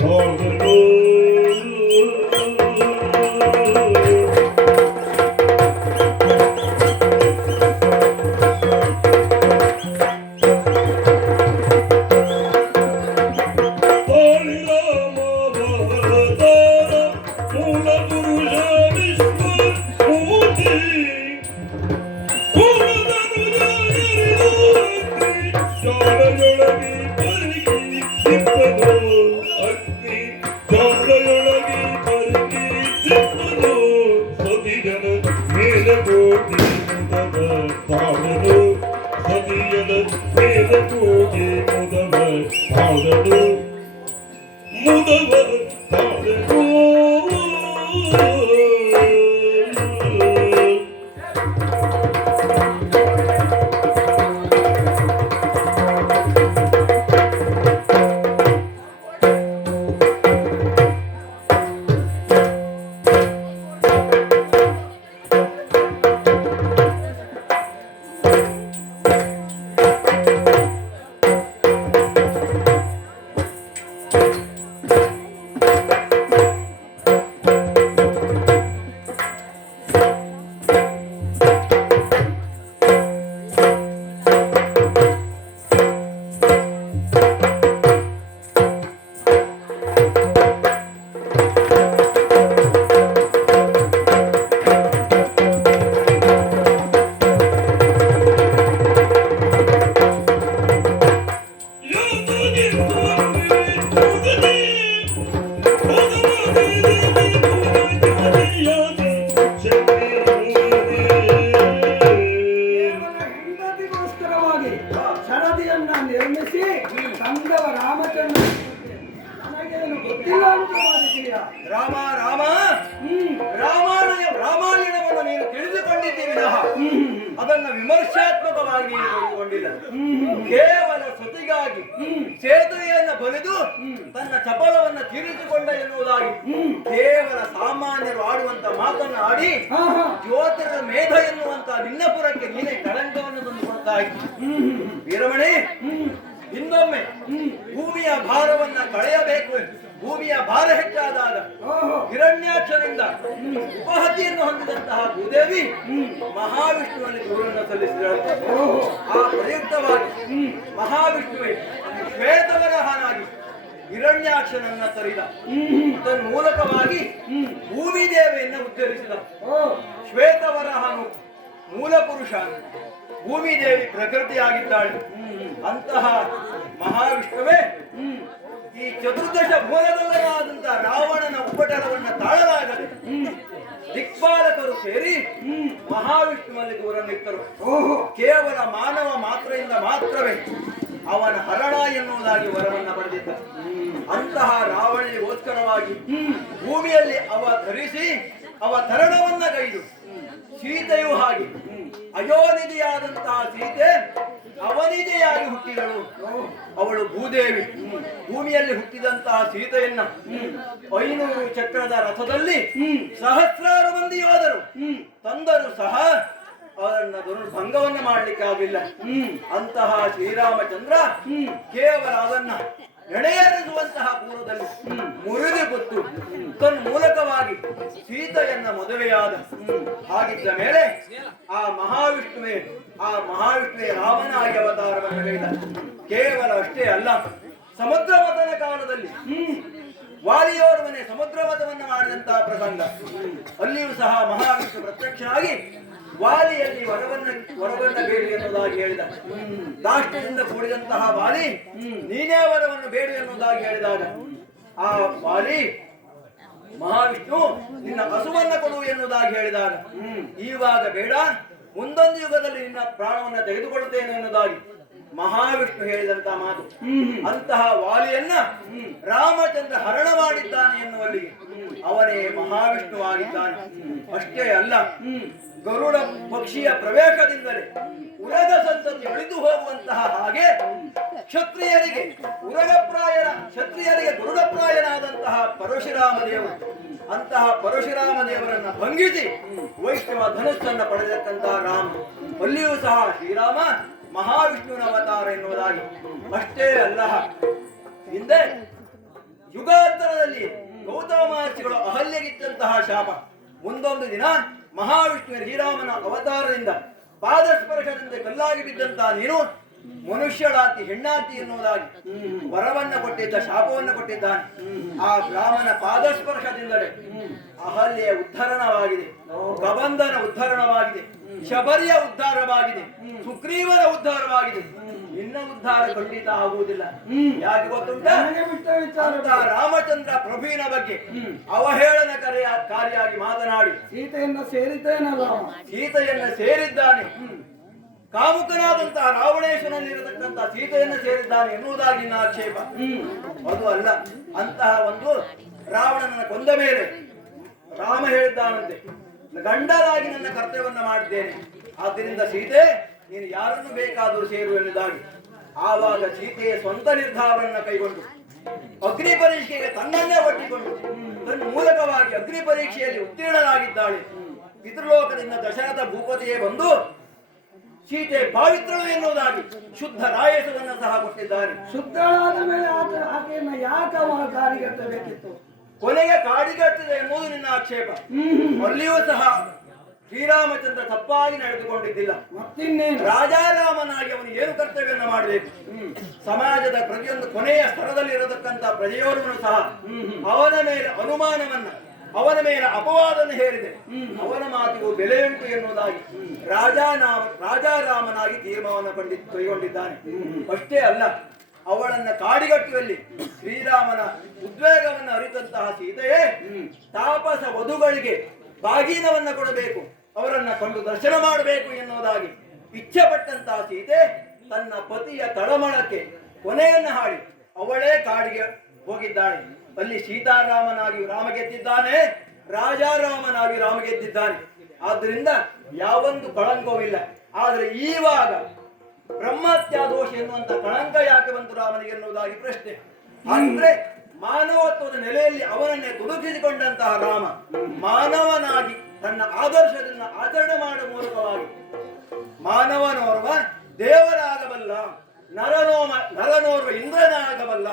ತಾಳನು ಕೇವಲ ಹೆಂಡತಿಗೋಸ್ಕರವಾಗಿ ಸರದಿಯನ್ನ ನಿರ್ಮಿಸಿ ತಂದವ ರಾಮಚಂದ್ರ ನನಗೇನು ಗೊತ್ತಿಲ್ಲ ಅಂತ ಮಾಡಿದ್ದೀಯ. ರಾಮ ರಾಮ ರಾಮಾಯಣವನ್ನು ನೀನು ತಿಳಿದುಕೊಂಡಿದ್ದೀವಿ ವಿನಃ ಅದನ್ನ ವಿಮರ್ಶಾತ್ಮಕವಾಗಿ ನೀನು ತಿಳಿದುಕೊಂಡಿಲ್ಲ. ಕೇವಲ ಸತಿಗಾಗಿ ಸೇತುವೆಯನ್ನ ಬಲಿದು ತನ್ನ ಚಪಲವನ್ನ ತೀರಿಸಿಕೊಂಡ ಎನ್ನುವುದಾಗಿ ಕೇವಲ ಸಾಮಾನ್ಯರು ಆಡುವಂತ ಮಾತನ್ನ ಆಡಿ ಜ್ಯೋತಿರ ಮೇಧ ಎನ್ನುವಂತ ನಿನ್ನಪುರಕ್ಕೆ ನೀನೇ ಕಳಂಕವನ್ನು ತಂದು ಕೊಡ್ತಾ ಇದ್ದಿ. ವೀರಮಣಿ, ಇನ್ನೊಮ್ಮೆ ಭೂಮಿಯ ಭಾರವನ್ನ ಕಳೆಯಬೇಕು. ಭೂಮಿಯ ಭಾರ ಹೆಚ್ಚಾದಾಗ ಹಿರಣ್ಯಾಕ್ಷರಿಂದ ಉಪಹತಿಯನ್ನು ಹೊಂದಿದಂತಹ ಭೂದೇವಿ ಮಹಾವಿಷ್ಣುವಲ್ಲಿ ದೂರನ್ನು ಸಲ್ಲಿಸಿದಳು. ಆ ಪ್ರಯುಕ್ತವಾಗಿ ಮಹಾವಿಷ್ಣುವೇ ಶ್ವೇತವರಹನಾಗಿ ಹಿರಣ್ಯಾಕ್ಷನನ್ನ ತರಿದ. ತನ್ಮೂಲಕವಾಗಿ ಭೂಮಿ ದೇವಿಯನ್ನು ಉದ್ಧರಿಸಿದ. ಶ್ವೇತವರಹನು ಮೂಲ ಪುರುಷ, ಭೂಮಿ ದೇವಿ ಪ್ರಕೃತಿಯಾಗಿದ್ದಾಳೆ. ಅಂತಹ ಮಹಾವಿಷ್ಣುವೇ ಈ ಚತುರ್ದಶ ಭುವನದಲ್ಲರಾದಂತಹ ರಾವಣನ ಉಪಟಳವನ್ನ ತಾಳಲಾಗದೆ ದಿಕ್ಪಾಲಕರು ಸೇರಿ ಮಹಾವಿಷ್ಣುವಲ್ಲಿ ದೂರನಿತ್ತರು. ಕೇವಲ ಮಾನವ ಮಾತ್ರೆಯಿಂದ ಮಾತ್ರವೇ ಅವನ ಹರಣ ಎನ್ನುವುದಾಗಿ ವರವನ್ನ ಪಡೆದಿದ್ದ. ಅಂತಹ ರಾವಣನಿಗೋಸ್ಕರವಾಗಿ ಭೂಮಿಯಲ್ಲಿ ಅವತರಿಸಿ ಅವತರಣವನ್ನ ಗೈದು ಸೀತೆಯೂ ಹಾಗೆ ಅಯೋನಿಧಿಯಾದಂತಹ ಸೀತೆ ಅವನಿಧಿಯಾಗಿ ಹುಟ್ಟಿದಳು. ಅವಳು ಭೂದೇವಿ. ಭೂಮಿಯಲ್ಲಿ ಹುಟ್ಟಿದಂತಹ ಸೀತೆಯನ್ನ 500 ಚಕ್ರದ ರಥದಲ್ಲಿ ಸಹಸ್ರಾರು ಮಂದಿ ಯೋಧರು ತಂದರು ಸಹ ಅವರನ್ನ ದುರ್ಭಂಗವನ್ನ ಮಾಡ್ಲಿಕ್ಕೆ ಆಗಲಿಲ್ಲ. ಅಂತಹ ಶ್ರೀರಾಮಚಂದ್ರ ಕೇವಲ ಅದನ್ನ ಎಣೆಯರಿಸುವಂತಹ ಪೂರ್ವದಲ್ಲಿ ಮುರಿದು ಗೊತ್ತು ತನ್ಮೂಲಕವಾಗಿ ಸೀತೆಯನ್ನ ಮದುವೆಯಾದ. ಹಾಗಿದ್ದ ಮೇಲೆ ಆ ಮಹಾವಿಷ್ಣುವೇ ರಾಮನಾಗಿ ಅವತಾರವನ್ನು ಗೈದ. ಕೇವಲ ಅಷ್ಟೇ ಅಲ್ಲ, ಸಮುದ್ರ ಮಥನ ಕಾಲದಲ್ಲಿ ವಾಲಿಯವರ ಮನೆ ಸಮುದ್ರ ಮಥವನ್ನು ಮಾಡಿದಂತಹ ಪ್ರಸಂಗ, ಅಲ್ಲಿಯೂ ಸಹ ಮಹಾವಿಷ್ಣು ಪ್ರತ್ಯಕ್ಷನಾಗಿ ವಾಲಿಯಲ್ಲಿ ವರವನ್ನ ಬೇಡಿ ಎನ್ನುವುದಾಗಿ ಹೇಳಿದ. ದಾಷ್ಟ್ಯದಿಂದ ಕೂಡಿದಂತಹ ವಾಲಿ ನೀನೇ ವರವನ್ನು ಬೇಡಿ ಎನ್ನುವುದಾಗಿ ಹೇಳಿದಾಗ ಆ ವಾಲಿ ಮಹಾವಿಷ್ಣು ನಿನ್ನ ಹಸುವನ್ನ ಕೊಡು ಎನ್ನುವುದಾಗಿ ಹೇಳಿದಾಗ ಈವಾಗ ಬೇಡ, ಮುಂದೊಂದು ಯುಗದಲ್ಲಿ ನಿನ್ನ ಪ್ರಾಣವನ್ನ ತೆಗೆದುಕೊಳ್ಳುತ್ತೇನೆ ಎನ್ನುವುದಾಗಿ ಮಹಾವಿಷ್ಣು ಹೇಳಿದಂತ ಮಾತು. ಅಂತಹ ವಾಲಿಯನ್ನ ರಾಮಚಂದ್ರ ಹರಣ ಮಾಡಿದ್ದಾನೆ ಎನ್ನುವಲ್ಲಿಗೆ ಅವನೇ ಮಹಾವಿಷ್ಣುವಾಗಿದ್ದಾನೆ. ಅಷ್ಟೇ ಅಲ್ಲ, ಗರುಡ ಪಕ್ಷಿಯ ಪ್ರವೇಶದಿಂದಲೇ ಉರಗ ಸಂತತಿ ಅಳಿದು ಹೋಗುವಂತಹ ಹಾಗೆ ಕ್ಷತ್ರಿಯರಿಗೆ ಗರುಡಪ್ರಾಯನಾದಂತಹ ಪರಶುರಾಮ ದೇವರು, ಅಂತಹ ಪರಶುರಾಮ ದೇವರನ್ನ ಭಂಗಿಸಿ ವೈಷ್ಣವ ಧನುಸ್ಸನ್ನ ಪಡೆದಂತಹ ರಾಮ, ಅಲ್ಲಿಯೂ ಸಹ ಶ್ರೀರಾಮ ಮಹಾವಿಷ್ಣುವಿನ ಅವತಾರ ಎನ್ನುವುದಾಗಿ. ಅಷ್ಟೇ ಅಲ್ಲ, ಹಿಂದೆ ಯುಗಾಂತರದಲ್ಲಿ ಗೌತಮ ಮಹರ್ಷಿಗಳು ಅಹಲ್ಯಗಿತ್ತಂತಹ ಶಾಪ ಮುಂದೊಂದು ದಿನ ಮಹಾವಿಷ್ಣುವಿನ ಶ್ರೀರಾಮನ ಅವತಾರದಿಂದ ಪಾದಸ್ಪರ್ಶದಿಂದ ಕಲ್ಲಾಗಿ ಬಿದ್ದಂತಹ ನೀನು ಮನುಷ್ಯಳಾತಿ ಹೆಣ್ಣಾತಿ ಎನ್ನುವುದಾಗಿ ವರವನ್ನ ಕೊಟ್ಟಿದ್ದ ಶಾಪವನ್ನ ಕೊಟ್ಟಿದ್ದಾನೆ. ಆ ಬ್ರಾಹ್ಮಣ ಪಾದಸ್ಪರ್ಶದಿಂದಲೇ ಅಹಲ್ಯೆಯ ಉದ್ಧರಣವಾಗಿದೆ, ಕಬಂಧನ ಉದ್ಧರಣವಾಗಿದೆ, ಶಬರಿಯ ಉದ್ಧಾರವಾಗಿದೆ, ಸುಗ್ರೀವನ ಉದ್ಧಾರವಾಗಿದೆ. ನಿನ್ನ ಉದ್ಧಾರ ಖಂಡಿತ ಆಗುವುದಿಲ್ಲ. ಯಾಕೆ ಗೊತ್ತುಂಟ? ರಾಮಚಂದ್ರ ಪ್ರಭುವಿನ ಬಗ್ಗೆ ಅವಹೇಳನಕಾರಿಯಾಗಿ ಮಾತನಾಡಿ ಸೀತೆಯನ್ನ ಸೇರಿದ್ದಾನೆ, ಕಾಮುಕನಾದಂತಹ ರಾವಣೇಶ್ವರನಿರತಕ್ಕಂತಹ ಸೀತೆಯನ್ನು ಸೇರಿದ್ದಾನೆ ಎನ್ನುವುದಾಗಿ ನಿನ್ನ ಆಕ್ಷೇಪ. ಅದು ಅಲ್ಲ. ಅಂತಹ ಒಂದು ರಾವಣನನ್ನು ಕೊಂದ ಮೇಲೆ ರಾಮ ಹೇಳಿದ್ದಾನಂತೆ, ಗಂಡರಾಗಿ ನನ್ನ ಕರ್ತವ್ಯವನ್ನ ಮಾಡಿದ್ದೇನೆ, ಆದ್ದರಿಂದ ಸೀತೆ ನೀನು ಯಾರನ್ನು ಬೇಕಾದರೂ ಸೇರು ಎನ್ನುವುದಾಗಿ. ಆವಾಗ ಸೀತೆಯ ಸ್ವಂತ ನಿರ್ಧಾರವನ್ನು ಕೈಗೊಂಡು ಅಗ್ನಿ ಪರೀಕ್ಷೆಗೆ ತನ್ನನ್ನೇ ಒಡ್ಡಿಕೊಂಡು ತನ್ನ ಮೂಲಕವಾಗಿ ಅಗ್ನಿ ಪರೀಕ್ಷೆಯಲ್ಲಿ ಉತ್ತೀರ್ಣರಾಗಿದ್ದಾಳೆ. ಪಿತೃಲೋಕದಿಂದ ದಶರಥ ಭೂಪತಿಯೇ ಬಂದು ಸೀತೆ ಪವಿತ್ರಳು ಎನ್ನುವುದಾಗಿ ಶುದ್ಧ ರಾಯಸವನ್ನು ಸಹ ಕೊಟ್ಟಿದ್ದಾರೆ. ಶುದ್ಧಳಾದ ಮೇಲೆ ಆಕೆಯನ್ನ ಯಾಕೆ ಕಾಡಿಗಟ್ಟಬೇಕಿತ್ತು? ಕೊನೆಗೆ ಕಾಡಿಗಟ್ಟಿದೆ ಎನ್ನುವುದು ನಿನ್ನ ಆಕ್ಷೇಪ. ಅಲ್ಲಿಯೂ ಸಹ ಶ್ರೀರಾಮಚಂದ್ರ ತಪ್ಪಾಗಿ ನಡೆದುಕೊಂಡಿದ್ದಿಲ್ಲ. ಮತ್ತಿನ್ನೇನು? ರಾಜಾರಾಮನಾಗಿ ಅವನು ಏನು ಕರ್ತವ್ಯವನ್ನು ಮಾಡಬೇಕು? ಸಮಾಜದ ಪ್ರತಿಯೊಂದು ಕೊನೆಯ ಸ್ತರದಲ್ಲಿ ಇರತಕ್ಕಂತ ಪ್ರಜೆಯವರನ್ನು ಸಹ ಅವನ ಮೇಲೆ ಅನುಮಾನವನ್ನ, ಅವನ ಮೇಲೆ ಅಪವಾದವನ್ನು ಹೇರಿದೆ, ಅವನ ಮಾತಿಗೂ ಬೆಲೆಯುಂಟು ಎನ್ನುವುದಾಗಿ ರಾಜಾರಾಮನಾಗಿ ತೀರ್ಮಾನವನ್ನು ಕೈಗೊಂಡಿದ್ದಾನೆ. ಅಷ್ಟೇ ಅಲ್ಲ, ಅವಳನ್ನ ಕಾಡಿಗಟ್ಟುವಲ್ಲಿ ಶ್ರೀರಾಮನ ಉದ್ವೇಗವನ್ನು ಅರಿತಂತಹ ಸೀತೆಯೇ ತಾಪಸ ವಧುಗಳಿಗೆ ಬಾಗಿನವನ್ನ ಕೊಡಬೇಕು, ಅವರನ್ನ ಕಂಡು ದರ್ಶನ ಮಾಡಬೇಕು ಎನ್ನುವುದಾಗಿ ಇಚ್ಛೆ ಪಟ್ಟಂತಹ ಸೀತೆ ತನ್ನ ಪತಿಯ ತಳಮಳಕ್ಕೆ ಕೊನೆಯನ್ನು ಹಾಡಿ ಅವಳೇ ಕಾಡಿಗೆ ಹೋಗಿದ್ದಾಳೆ. ಅಲ್ಲಿ ಸೀತಾರಾಮನಾಗಿ ರಾಮ ಗೆದ್ದಿದ್ದಾನೆ, ರಾಜಾರಾಮನಾಗಿ ರಾಮ ಗೆದ್ದಿದ್ದಾನೆ. ಆದ್ರಿಂದ ಯಾವೊಂದು ಕಳಂಕವಿಲ್ಲ. ಆದ್ರೆ ಈವಾಗ ಬ್ರಹ್ಮತ್ಯಾ ದೋಷ ಎನ್ನುವಂತ ಕಳಂಕ ಯಾಕೆ ಬಂತು ರಾಮನಿಗೆ ಎನ್ನುವುದಾಗಿ ಪ್ರಶ್ನೆ. ಅಂದ್ರೆ ಮಾನವತ್ವದ ನೆಲೆಯಲ್ಲಿ ಅವನನ್ನೇ ತುಡುಕಿಸಿಕೊಂಡಂತಹ ರಾಮ ಮಾನವನಾಗಿ ತನ್ನ ಆದರ್ಶದಿಂದ ಆಚರಣೆ ಮಾಡುವ ಮೂಲಕವಾಗಿ ಮಾನವನೋರ್ವ ದೇವರಾಗಬಲ್ಲ, ನರನೋರ್ವ ಇಂದ್ರನಾಗಬಲ್ಲ,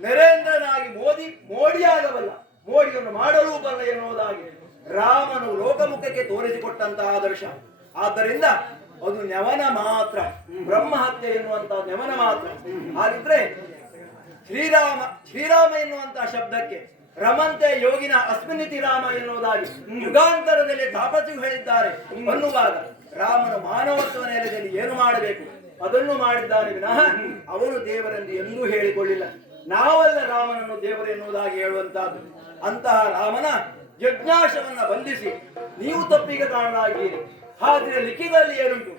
ನರೇಂದ್ರನಾಗಿ ಮೋಡಿಯಾಗಬಲ್ಲ, ಮೋಡಿಯನ್ನು ಮಾಡಲೂ ಬಲ್ಲ ಎನ್ನುವುದಾಗಿ ರಾಮನು ಲೋಕಮುಖಕ್ಕೆ ತೋರಿಸಿಕೊಟ್ಟಂತಹ ಆದರ್ಶ. ಆದ್ದರಿಂದ ಅದು ನೆವನ ಮಾತ್ರ, ಬ್ರಹ್ಮ ಹತ್ಯೆ ಎನ್ನುವಂತಹ ನೆವನ ಮಾತ್ರ. ಹಾಗಿದ್ರೆ ಶ್ರೀರಾಮ ಎನ್ನುವಂತಹ ಶಬ್ದಕ್ಕೆ ರಮಂತೆ ಯೋಗಿನ ಅಸ್ಮಿನಿತಿ ರಾಮ ಎನ್ನುವುದಾಗಿ ಯುಗಾಂತರದಲ್ಲಿ ತಾಪಸಿಗೂ ಹೇಳಿದ್ದಾರೆ ಅನ್ನುವಾಗ ರಾಮನು ಮಾನವತ್ವ ನೆಲೆಯಲ್ಲಿ ಏನು ಮಾಡಬೇಕು ಅದನ್ನು ಮಾಡಿದ್ದಾನೆ ವಿನಃ ಅವನು ದೇವರೆಂದು ಎಂದೂ ಹೇಳಿಕೊಳ್ಳಿಲ್ಲ. ನಾವಲ್ಲ ರಾಮನನ್ನು ದೇವರು ಎನ್ನುವುದಾಗಿ ಹೇಳುವಂತಹದ್ದು. ಅಂತಹ ರಾಮನ ಯಜ್ಞಾಶವನ್ನ ಬಂಧಿಸಿ ನೀವು ತಪ್ಪಿಗೆ ಕಾರಣರಾಗಿರಿ. ಹಾಗೆ ಲಿಖಿತದಲ್ಲಿ ಏನುಂಟು?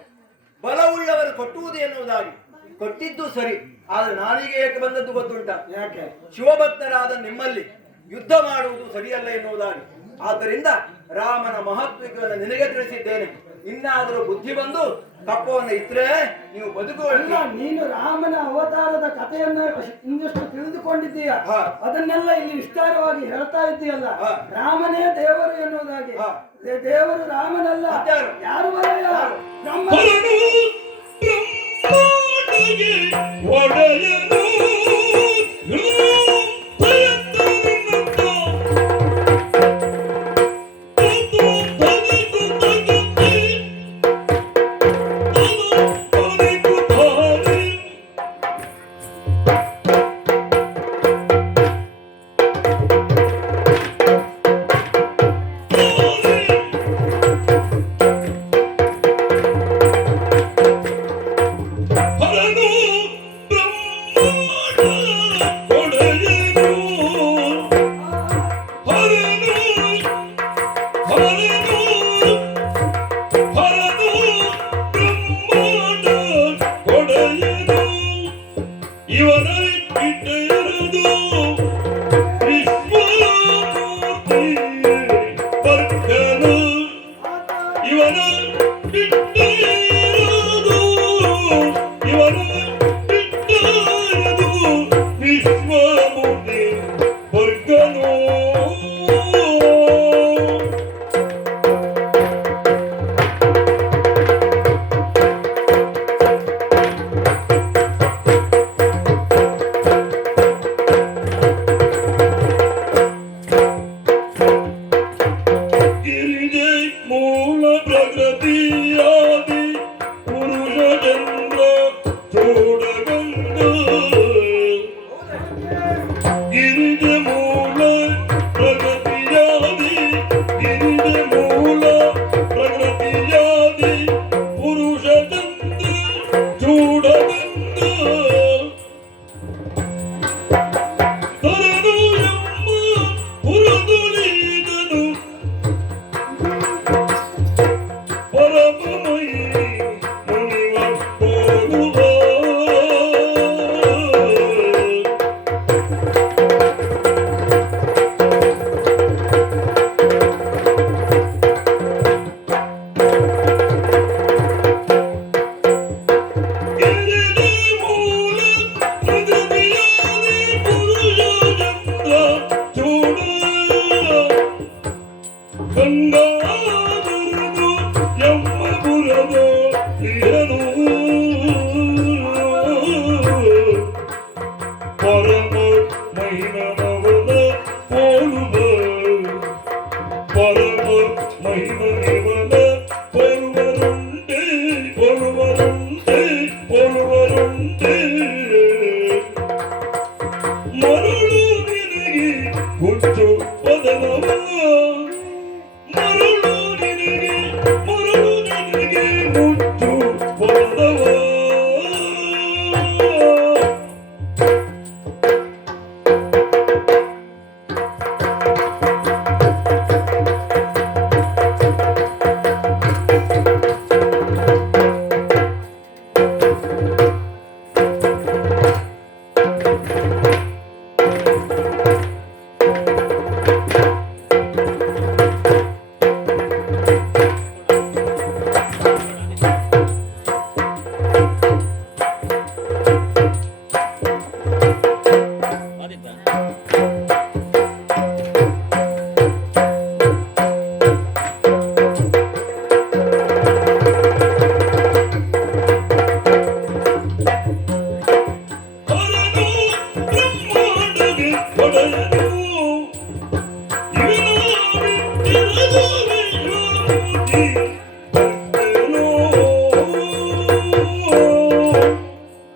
ಬಲವುಳ್ಳವರು ಕೊಟ್ಟುವುದು ಎನ್ನುವುದಾಗಿ ಕೊಟ್ಟಿದ್ದು ಸರಿ, ಆದ್ರೆ ನಾನೀಗ ಏಕೆ ಬಂದದ್ದು ಗೊತ್ತುಂಟ? ಯಾಕೆ? ಶಿವಭಕ್ತರಾದ ನಿಮ್ಮಲ್ಲಿ ಯುದ್ಧ ಮಾಡುವುದು ಸರಿಯಲ್ಲ ಎನ್ನುವುದಾಗಿ. ಆದ್ದರಿಂದ ರಾಮನ ಮಹತ್ವವನ್ನು ನಿನಗೆ ತಿಳಿಸಿದ್ದೇನೆ. ಇನ್ನಾದರೂ ಬುದ್ಧಿ ಬಂದು ಕಪ್ಪವನ್ನು ಇದ್ರೆ ನೀವು ಬದುಕುವಲ್ಲ. ನೀನು ರಾಮನ ಅವತಾರದ ಕಥೆಯನ್ನ ಇನ್ನಷ್ಟು ತಿಳಿದುಕೊಂಡಿದ್ದೀಯ, ಅದನ್ನೆಲ್ಲ ಇಲ್ಲಿ ವಿಸ್ತಾರವಾಗಿ ಹೇಳ್ತಾ ಇದ್ದೀಯಲ್ಲ. ರಾಮನೇ ದೇವರು ಎನ್ನುವುದಾಗಿ. ದೇವರು ರಾಮನಲ್ಲ, ಯಾರು ಬರಲ್ಲ. ಒಡೆಯನು ಹರನು ಬ್ರಹ್ಮ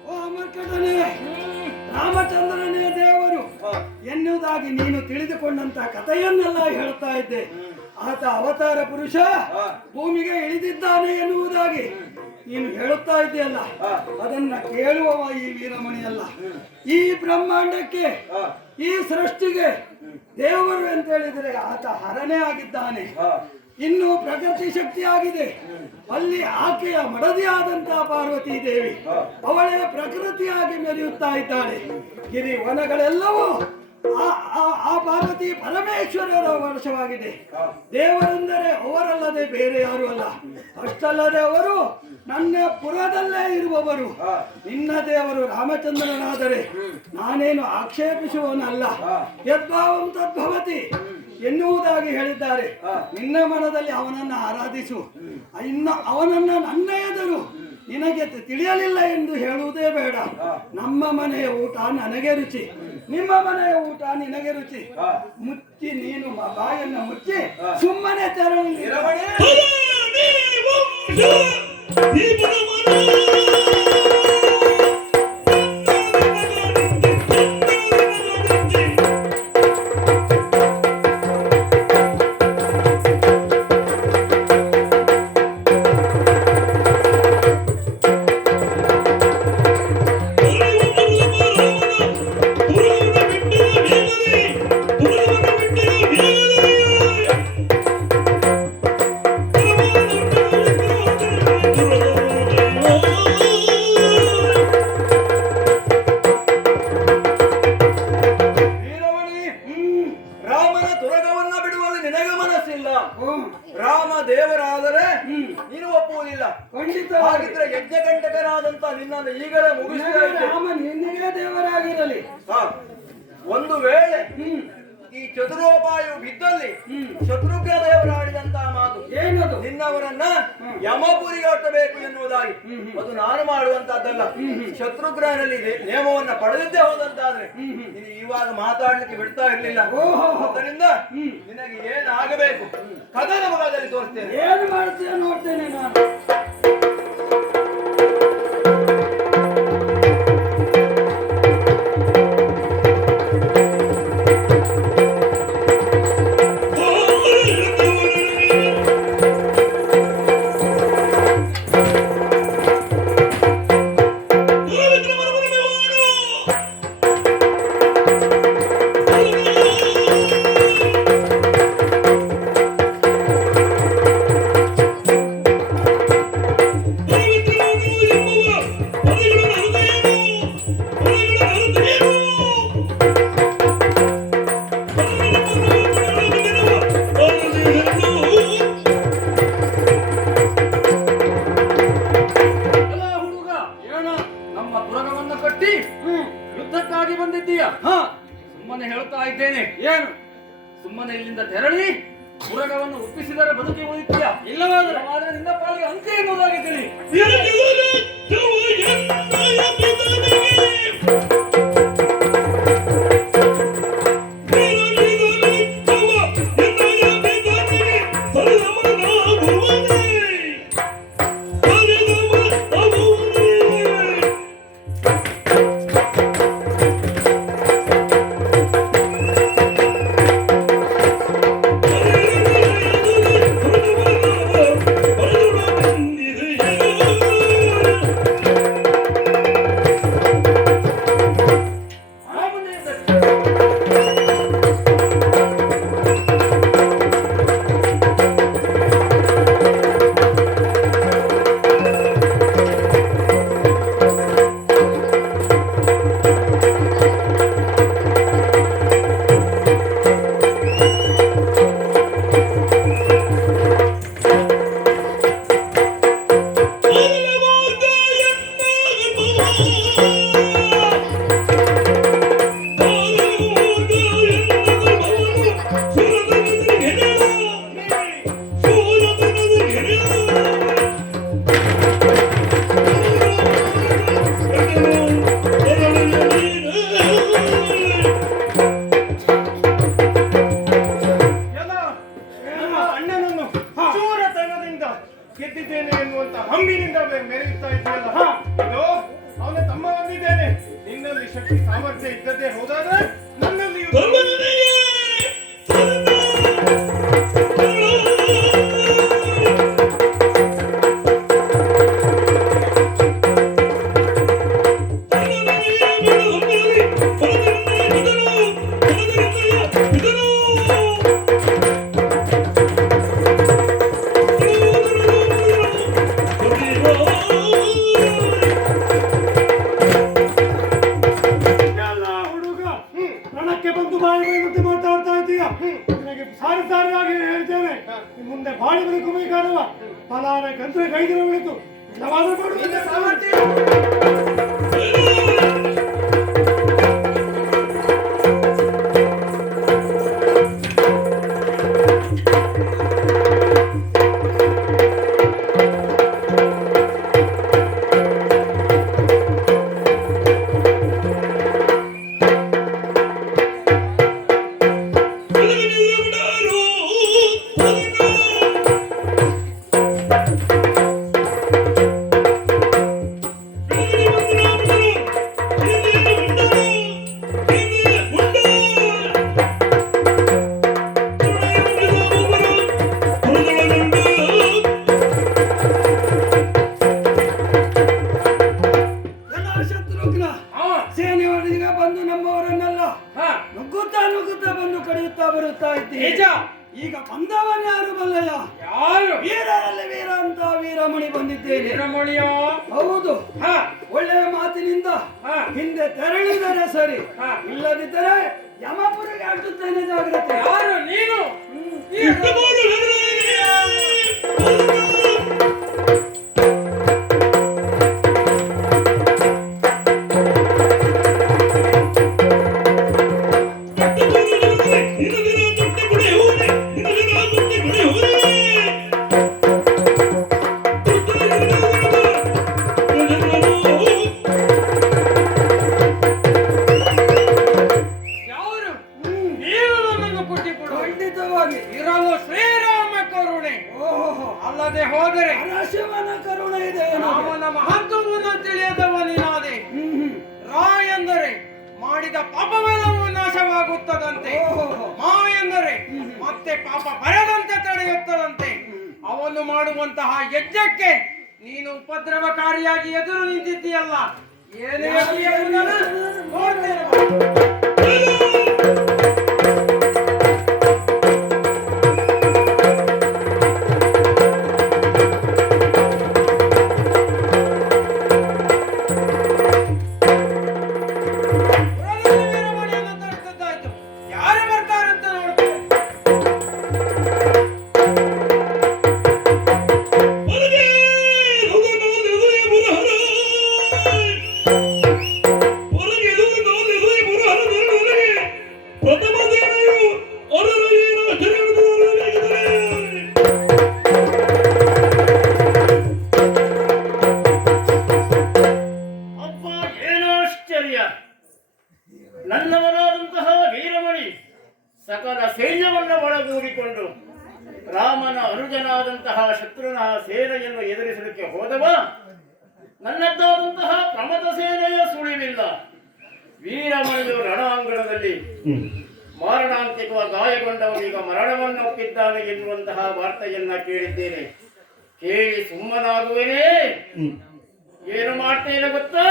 ಓ ಅಮರ್ಕಟನೆ, ರಾಮಚಂದ್ರನೇ ದೇವರು ಎನ್ನುವುದಾಗಿ ನೀನು ತಿಳಿದುಕೊಂಡಂತ ಕಥೆಯನ್ನೆಲ್ಲ ಹೇಳ್ತಾ ಇದ್ದೆ. ಆತ ಅವತಾರ ಪುರುಷ ಭೂಮಿಗೆ ಇಳಿದಿದ್ದಾನೆ ಎನ್ನುವುದಾಗಿ ನೀನು ಹೇಳುತ್ತಾ ಇದೆಯಲ್ಲ, ಅದನ್ನ ಕೇಳುವವ ಈ ವೀರಮಣಿಯಲ್ಲ. ಈ ಬ್ರಹ್ಮಾಂಡಕ್ಕೆ, ಈ ಸೃಷ್ಟಿಗೆ ದೇವರು ಅಂತ ಹೇಳಿದ್ರೆ ಆತ ಹರನೇ ಆಗಿದ್ದಾನೆ. ಇನ್ನು ಪ್ರಕೃತಿ ಶಕ್ತಿ ಆಗಿದೆ. ಅಲ್ಲಿ ಆಕೆಯ ಮಡದಿಯಾದಂತಹ ಪಾರ್ವತಿ ದೇವಿ ಅವಳೇ ಪ್ರಕೃತಿಯಾಗಿ ಮೆರೆಯುತ್ತಾ ಇದ್ದಾಳೆ. ಗಿರಿ ವನಗಳೆಲ್ಲವೂ ಆ ಪಾರ್ವತಿ ಪರಮೇಶ್ವರರ ವರ್ಷವಾಗಿದೆ. ದೇವರೆಂದರೆ ಅವರಲ್ಲದೆ ಬೇರೆ ಯಾರು ಅಲ್ಲ. ಅಷ್ಟಲ್ಲದೆ ಅವರು ನನ್ನ ಪುರದಲ್ಲೇ ಇರುವವರು. ನಿನ್ನ ದೇವರು ರಾಮಚಂದ್ರನಾದರೆ ನಾನೇನು ಆಕ್ಷೇಪಿಸುವವನಲ್ಲ. ಯದ್ಭಾವಂ ತದ್ಭವತಿ ಎನ್ನುವುದಾಗಿ ಹೇಳಿದ್ದಾರೆ. ನಿನ್ನ ಮನದಲ್ಲಿ ಅವನನ್ನ ಆರಾಧಿಸು. ಇನ್ನು ಅವನನ್ನ ನನ್ನ ಎದುರು ನಿನಗೆ ತಿಳಿಯಲಿಲ್ಲ ಎಂದು ಹೇಳುವುದೇ ಬೇಡ. ನಮ್ಮ ಮನೆಯ ಊಟ ನನಗೆ ರುಚಿ, ನಿಮ್ಮ ಮನೆಯ ಊಟ ನಿನಗೆ ರುಚಿ. ಮುಚ್ಚಿ ನೀನು ಬಾಯನ್ನ ಮುಚ್ಚಿ ಸುಮ್ಮನೆ ತೆರಳಿ ರಾಮನ ತುರಗವನ್ನ ಬಿಡುವಲ್ಲಿ ನಿನಗೆ ಮನಸ್ಸಿಲ್ಲ. ರಾಮ ದೇವರಾದರೆ ನೀನು ಒಪ್ಪುವುದಿಲ್ಲ. ಖಂಡಿತ ಹಾಗಿದ್ರೆ ಯಜ್ಞಕಂಟಕನಾದಂತ ನಿನ್ನನ್ನು ಈಗಲೇ ಮುಗಿಸ್ತಾ ಇದ್ದೆ. ರಾಮ ನಿನ್ನೆಗೆ ದೇವರಾಗಿರಲಿ. ಒಂದು ವೇಳೆ ಈ ಚತುರೋಪಾಯವು ಬಿದ್ದಲ್ಲಿ ಶತ್ರುಘ್ನ ದೇವರಾಡಿದಂತಹ ಮಾತು ಏನದು? ನಿನ್ನವರನ್ನ ಯಮಪುರಿಗೆ ಒಟ್ಟಬೇಕು ಎನ್ನುವುದಾಗಿ. ಅದು ನಾನು ಮಾಡುವಂತಹದ್ದಲ್ಲ. ಶತ್ರುಘ್ನಲ್ಲಿ ನೇಮವನ್ನ ಪಡೆದಿದ್ದೇ ಹೋದಂತಾದ್ರೆ ನೀನು ಇವಾಗ ಮಾತಾಡ್ಲಿಕ್ಕೆ ಬಿಡ್ತಾ ಇರ್ಲಿಲ್ಲ. ಆದ್ದರಿಂದ ನಿನಗೆ ಏನಾಗಬೇಕು ಕದನ ಮುಖದಲ್ಲಿ ತೋರಿಸ್ತೇನೆ. ಏನು ಮಾಡ್ತೀಯ ನೋಡ್ತೇನೆ ನಾನು. ಯುದ್ಧಕ್ಕಾಗಿ ಬಂದಿದ್ದೀಯ? ಸುಮ್ಮನೆ ಹೇಳ್ತಾ ಇದ್ದೇನೆ. ಏನು ಸುಮ್ಮನೆ ಇಲ್ಲಿಂದ ತೆರಳಿ ಮುರಗವನ್ನು ಒಪ್ಪಿಸಿದರೆ ಬದುಕಿ ಉಳಿತೀಯ? ಇಲ್ಲವಾದ್ರೆ ನಿನ್ನ ಪಾಲಿಗೆ ಅಂತ್ಯ ಎನ್ನುವುದಾಗಿ ತಿಳಿ. ಈಗ ನಿನಗೆ ಸಾರಿ ಹೇಳ್ತೇನೆ ಮುಂದೆ ಬಾಳಿ ಬದುಕಬೇಕಾದವ ಫಲಾನ ಕಂತ್ರ ಕೈದಿನ ಉಳಿತು ಇಲ್ಲವಾದ್ರೆ ಮಾಡು. ನಿನ್ನ ಸಾಮರ್ಥ್ಯ ಎಲ್ಲ ಶತ್ರುಘ್ನ ಸೇನೆಯವರಿಗೆ ಬಂದು ನಮ್ಮವರನ್ನೆಲ್ಲ ಹಾ ನುಗ್ಗುತ್ತಾ ಬಂದು ಕಡಿಯುತ್ತಾ ಬರುತ್ತಾ ಇದ್ದೀವಿ. ನಿಜ. ಈಗ ಬಂದವನ್ ಯಾರು ಬಲ್ಲಯ್ಯ? ಯಾರು ವೀರರಲ್ಲಿ ವೀರ ಅಂತ ವೀರಮಣಿ ಬಂದಿದ್ದೇನೆ. ವೀರಮಣಿಯೋ? ಹೌದು. ಹಾ ಒಳ್ಳೆಯ ಮಾತಿನಿಂದ ಹಾ. ಹಿಂದೆ ತೆರಳಿದರೆ ಸರಿ, ಹಾ. ಇಲ್ಲದಿದ್ದರೆ ಯಮಪುರಿಗೆ ಹಾಕುತ್ತೇನೆ ಜಾಗ್ರತೆ. ಯಾರು ನೀನು? ಯಾರು? ನೀನು ನನ್ನನ್ನು ಕೊಟ್ಟಿಕೊಡು. ಖಂಡಿತವಾಗಿ ಇರಲು ಶ್ರೀರಾಮ ಕರುಣೆ. ಓಹೋ, ಅಲ್ಲದೆ ಹೋದರೆ ಶಿವನ ಕರುಣೆ ಇದೆ ನನಗೆ. ರಾಮನ ಮಹತ್ವವನ್ನು ತಿಳಿಯದವ ನೀನಾದೆ. ರಾ ಎಂದರೆ ಮಾಡಿದ ಪಾಪವೆಲ್ಲವೂ ನಾಶವಾಗುತ್ತದಂತೆ. ಓಹೋ. ಮಾ ಎಂದರೆ ಮತ್ತೆ ಪಾಪ ಬರದಂತೆ ತಡೆಯುತ್ತದಂತೆ. ಅವನು ಮಾಡುವಂತಹ ಯಜ್ಞಕ್ಕೆ ನೀನು ಉಪದ್ರವಕಾರಿಯಾಗಿ ಎದುರು ನಿಂತಿದ್ದೀಯಲ್ಲ, ಏನು ಯಜ್ಞ ಎಂಬುದನ್ನು ನೋಡ್ತೇನೆ ಬಾ. ಪುರದಲ್ಲಿ ವೀರಮಣಿಯನ್ನು ತರುತ್ತದ್ದಾಯ್ತು. ಯಾರು ಬರ್ತಾರಂತ ನೋಡ್ತೇನೆ. ಅಪ್ಪ ಏನಾಶ್ಚರ್ಯ! ನನ್ನವನಾದಂತಹ ವೀರಮಣಿ ಸಕಲ ಸೈನ್ಯವನ್ನ ಒಳಗೂಡಿಕೊಂಡು ರಾಮನ ಅನುಜನಾದಂತಹ ಶತ್ರುನ ಸೇನೆಯನ್ನು ಎದುರಿಸಲಿಕ್ಕೆ ಹೋದವ ನನ್ನದ್ದಾದಂತಹ ಪ್ರಮಥ ಸೇನೆಯ ಸುಳಿವಿಲ್ಲ. ವೀರಮಣಿಯು ರಣಾಂಗಣದಲ್ಲಿ ಮಾರಣಾಂತಿಕ ಗಾಯಗೊಂಡವನೀಗ ಮರಣವನ್ನೊಪ್ಪಿದ್ದಾನೆ ಎನ್ನುವಂತಹ ವಾರ್ತೆಯನ್ನ ಕೇಳಿದ್ದೇನೆ. ಕೇಳಿ ಸುಮ್ಮನಾಗುವೇನೇ? ಏನು ಮಾಡ್ತೇನೆ ಗೊತ್ತಾ?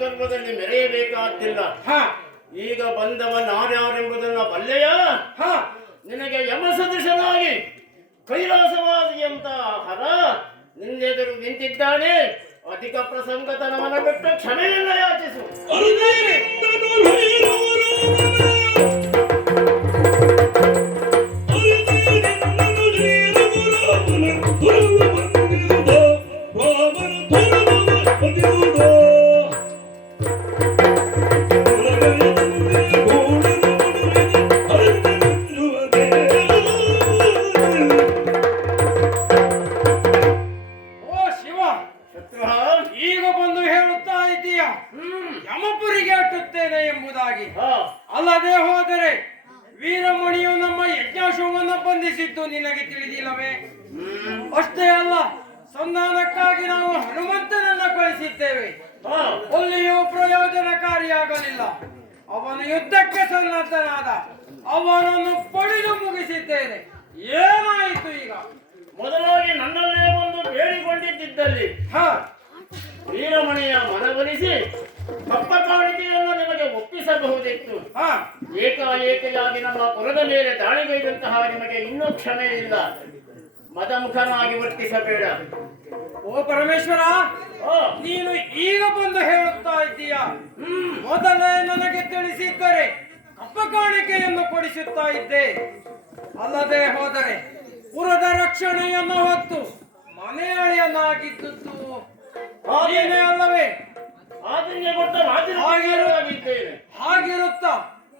ಗರ್ಭದಲ್ಲಿ ಮೆರೆಯಬೇಕಾದ್ದಿಲ್ಲ. ಈಗ ಬಂದವ ನಾರ್ಯಾರೆಂಬುದನ್ನ ಬಲ್ಲೆಯ? ನಿನಗೆ ಯಮಸದೃಶನಾಗಿ ಕೈಲಾಸವಾದಿಯಂತ ಹರ ನಿನ್ನೆದುರು ನಿಂತಿದ್ದಾನೆ. ಅಧಿಕ ಪ್ರಸಂಗತನವನ್ನ ಬಿಟ್ಟು ಕ್ಷಮೆಯನ್ನ ಯಾಚಿಸು. ಓ ಶಿವ, ಈಗ ಬಂದು ಹೇಳುತ್ತಾ ಇದ್ದೀಯ ಯಮಪುರಿಗೆ ಅಟ್ಟುತ್ತೇನೆ ಎಂಬುದಾಗಿ. ಅಲ್ಲದೆ ಹೋದರೆ ವೀರಮಣಿಯು ನಮ್ಮ ಯಜ್ಞಾಶ್ವವನ್ನು ಬಂಧಿಸಿದ್ದು ನಿನಗೆ ತಿಳಿದಿಲ್ಲವೇ? ಅಷ್ಟೇ ಅಲ್ಲ, ಸಂಧಾನಕ್ಕಾಗಿ ನಾವು ಹನುಮಂತನನ್ನ ಕಳಿಸಿದ್ದೇವೆ. ಅಲ್ಲಿಯೂ ಪ್ರಯೋಜನಕಾರಿಯಾಗಲಿಲ್ಲ. ಅವನು ಯುದ್ಧಕ್ಕೆ ಸನ್ನದ್ಧನಾದ. ಅವನನ್ನು ಪಡೆದು ಮುಗಿಸಿದ್ದೇನೆ. ಏನಾಯಿತು ಈಗ? ಮೊದಲಾಗಿ ನನ್ನಲ್ಲೇ ಒಂದು ಬೇಡಿಕೊಂಡಿದ್ದಲ್ಲಿ ವೀರಮಣಿಯ ಮನವೊಲಿಸಿ ಕಪ್ಪ ಕಾಣಿಕೆಯನ್ನು ನಿಮಗೆ ಒಪ್ಪಿಸಬಹುದಿತ್ತು. ಏಕಾಏಕಿಯಾಗಿ ನಮ್ಮ ಪುರದ ಮೇಲೆ ದಾಳಿಗೈದಂತಹ ನಿಮಗೆ ಇನ್ನೂ ಕ್ಷಮೆ ಇಲ್ಲ. ಮದಮುಖನಾಗಿ ವರ್ತಿಸಬೇಡ. ಓ ಪರಮೇಶ್ವರ, ನೀನು ಈಗ ಬಂದು ಹೇಳುತ್ತಾ ಇದ್ದೀಯ. ಮೊದಲೇ ನನಗೆ ತಿಳಿಸಿದ್ದರೆ ಕಪ್ಪ ಕಾಣಿಕೆಯನ್ನು ಕೊಡಿಸುತ್ತಾ ಇದ್ದೆ. ಅಲ್ಲದೆ ಹೋದರೆ ಪುರದ ರಕ್ಷಣೆಯನ್ನು ಹೊತ್ತು ಮನೆಯಳಿಯನ್ನಾಗಿದ್ದುದು ನೀನೇ ಅಲ್ಲವೇ? ಹಾಗಿರುತ್ತ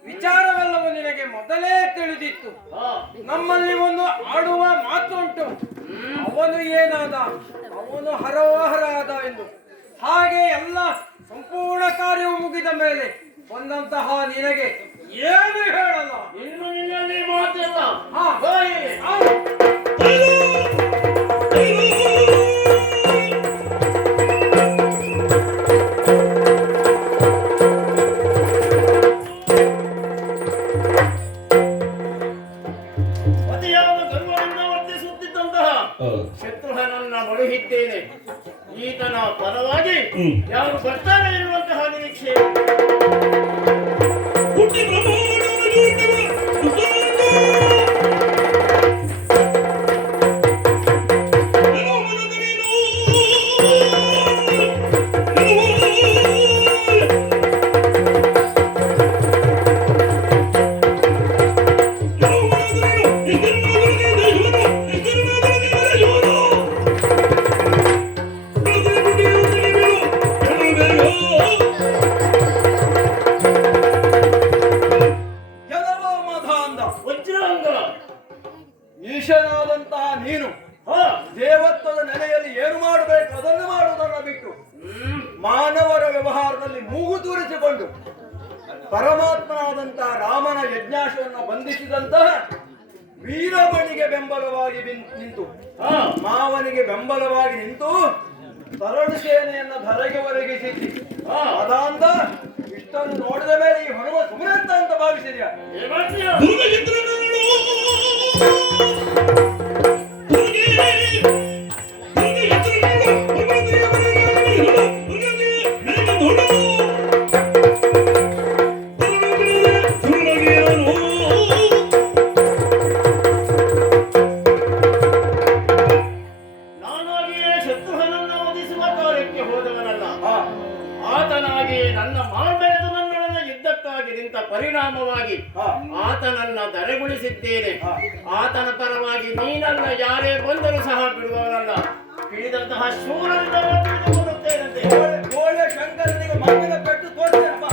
ವಿಚಾರವೆಲ್ಲವೂ ನಿನಗೆ ಮೊದಲೇ ತಿಳಿದಿತ್ತು. ನಮ್ಮಲ್ಲಿ ಒಂದು ಆಡುವ ಮಾತುಂಟು, ಅವನು ಏನಾದ ಅವನು ಹರವಾಹರ ಆದ ಎಂದು. ಹಾಗೆ ಎಲ್ಲ ಸಂಪೂರ್ಣ ಕಾರ್ಯವು ಮುಗಿದ ಮೇಲೆ ಬಂದಂತಹ ನಿನಗೆ ಏನು ಹೇಳಲ್ಲ. ಇನ್ನು ನಿನ್ನಲ್ಲಿ ಮಾತಿಲ್ಲ. ಅತಿಯಾದ ಗರ್ವದಿಂದ ವರ್ತಿಸುತ್ತಿದ್ದಂತಹ ಶತ್ರುಘ್ನನನ್ನ ಮಡುಹಿದ್ದೇನೆ. ಈತನ ಪರವಾಗಿ ಯಾರು ಬರ್ತಾನೆ ಎನ್ನುವಂತಹ ನಿರೀಕ್ಷೆ. ಈಶನಾದಂತಹ ನೀನು ದೇವತ್ವದ ನೆಲೆಯಲ್ಲಿ ಏನು ಮಾಡಬೇಕು ಅದನ್ನು ಮಾಡುವುದನ್ನು ಬಿಟ್ಟು ಮಾನವರ ವ್ಯವಹಾರದಲ್ಲಿ ಮೂಗು ತೂರಿಸಿಕೊಂಡು ಪರಮಾತ್ಮನಾದಂತಹ ರಾಮನ ಯಜ್ಞಾಶವನ್ನು ಬಂಧಿಸಿದಂತಹ ವೀರಮಣಿಗೆ ಬೆಂಬಲವಾಗಿ ನಿಂತು ಮಾವನಿಗೆ ಬೆಂಬಲವಾಗಿ ನಿಂತು ತರಳು ಸೇನೆಯನ್ನ ಧರೆಗೆ ಒರಗಿಸಿದ್ದಿ. ಅದಾಂದ ಇಷ್ಟನ್ನು ನೋಡಿದ ಮೇಲೆ ಈ ಹನುಮ ಸುಮರಂತ ಅಂತ ಭಾವಿಸಿದ್ಯಾ? ನಾನಾಗಿಯೇ ಶತ್ರುಘ್ನನನ್ನ ವಧಿಸುವ ಕಾರ್ಯಕ್ಕೆ ಹೋದವನಲ್ಲ. ಆತನಾಗಿ ನನ್ನ ಮಾರ್ಬೆಳೆದು ನನ್ನೊಡನೆ ಯುದ್ಧಕ್ಕಾಗಿ ನಿಂತ ಪರಿಣಾಮವಾಗಿ ಆತನನ್ನ ದರೆಗೊಳಿಸಿದ್ದೇನೆ. ಆತನ ಪರವಾಗಿ ನೀನನ್ನ ಯಾರೇ ಬಂದರೂ ಸಹ ಬಿಡುವವನಲ್ಲ. ಹಿಡಿದಂತಹ ಶೂರನಿಂದ ಬರುತ್ತೇನಂತೆ. ಒಳ್ಳೆ ಶಂಕರನಿಗೆ ಮಗನ ಪೆಟ್ಟು ತೋರಿಸಪ್ಪ.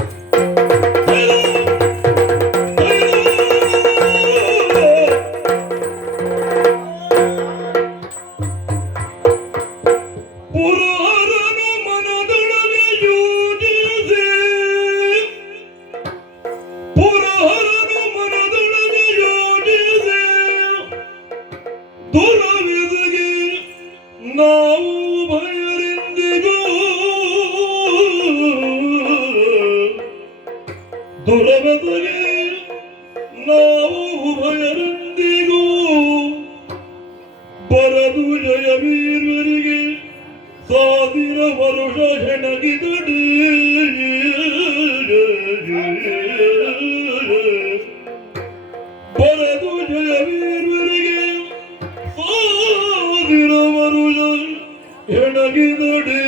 ನಾವು ಭಯರಿಂದಿಗೂ ದುರವೆದಗೆ ನಾವು ಭಯರಿಂದಿಗೂ ಬರದು ಜಯವೀರರಿಗೆ ಸಾವಿರ ವರುಷ ಹೆಣಗಿದಡಿ ಬರದು ಜಯವೀರರಿಗೆ ಸಾವಿರ ವರುಷ ಹೆಣಗಿದಡಿ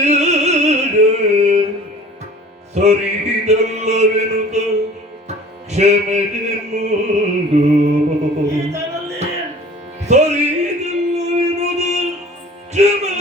ಕ್ಷಮೆಗೆ ಮೂಡು ಸರಿ ಕ್ಷಮೆ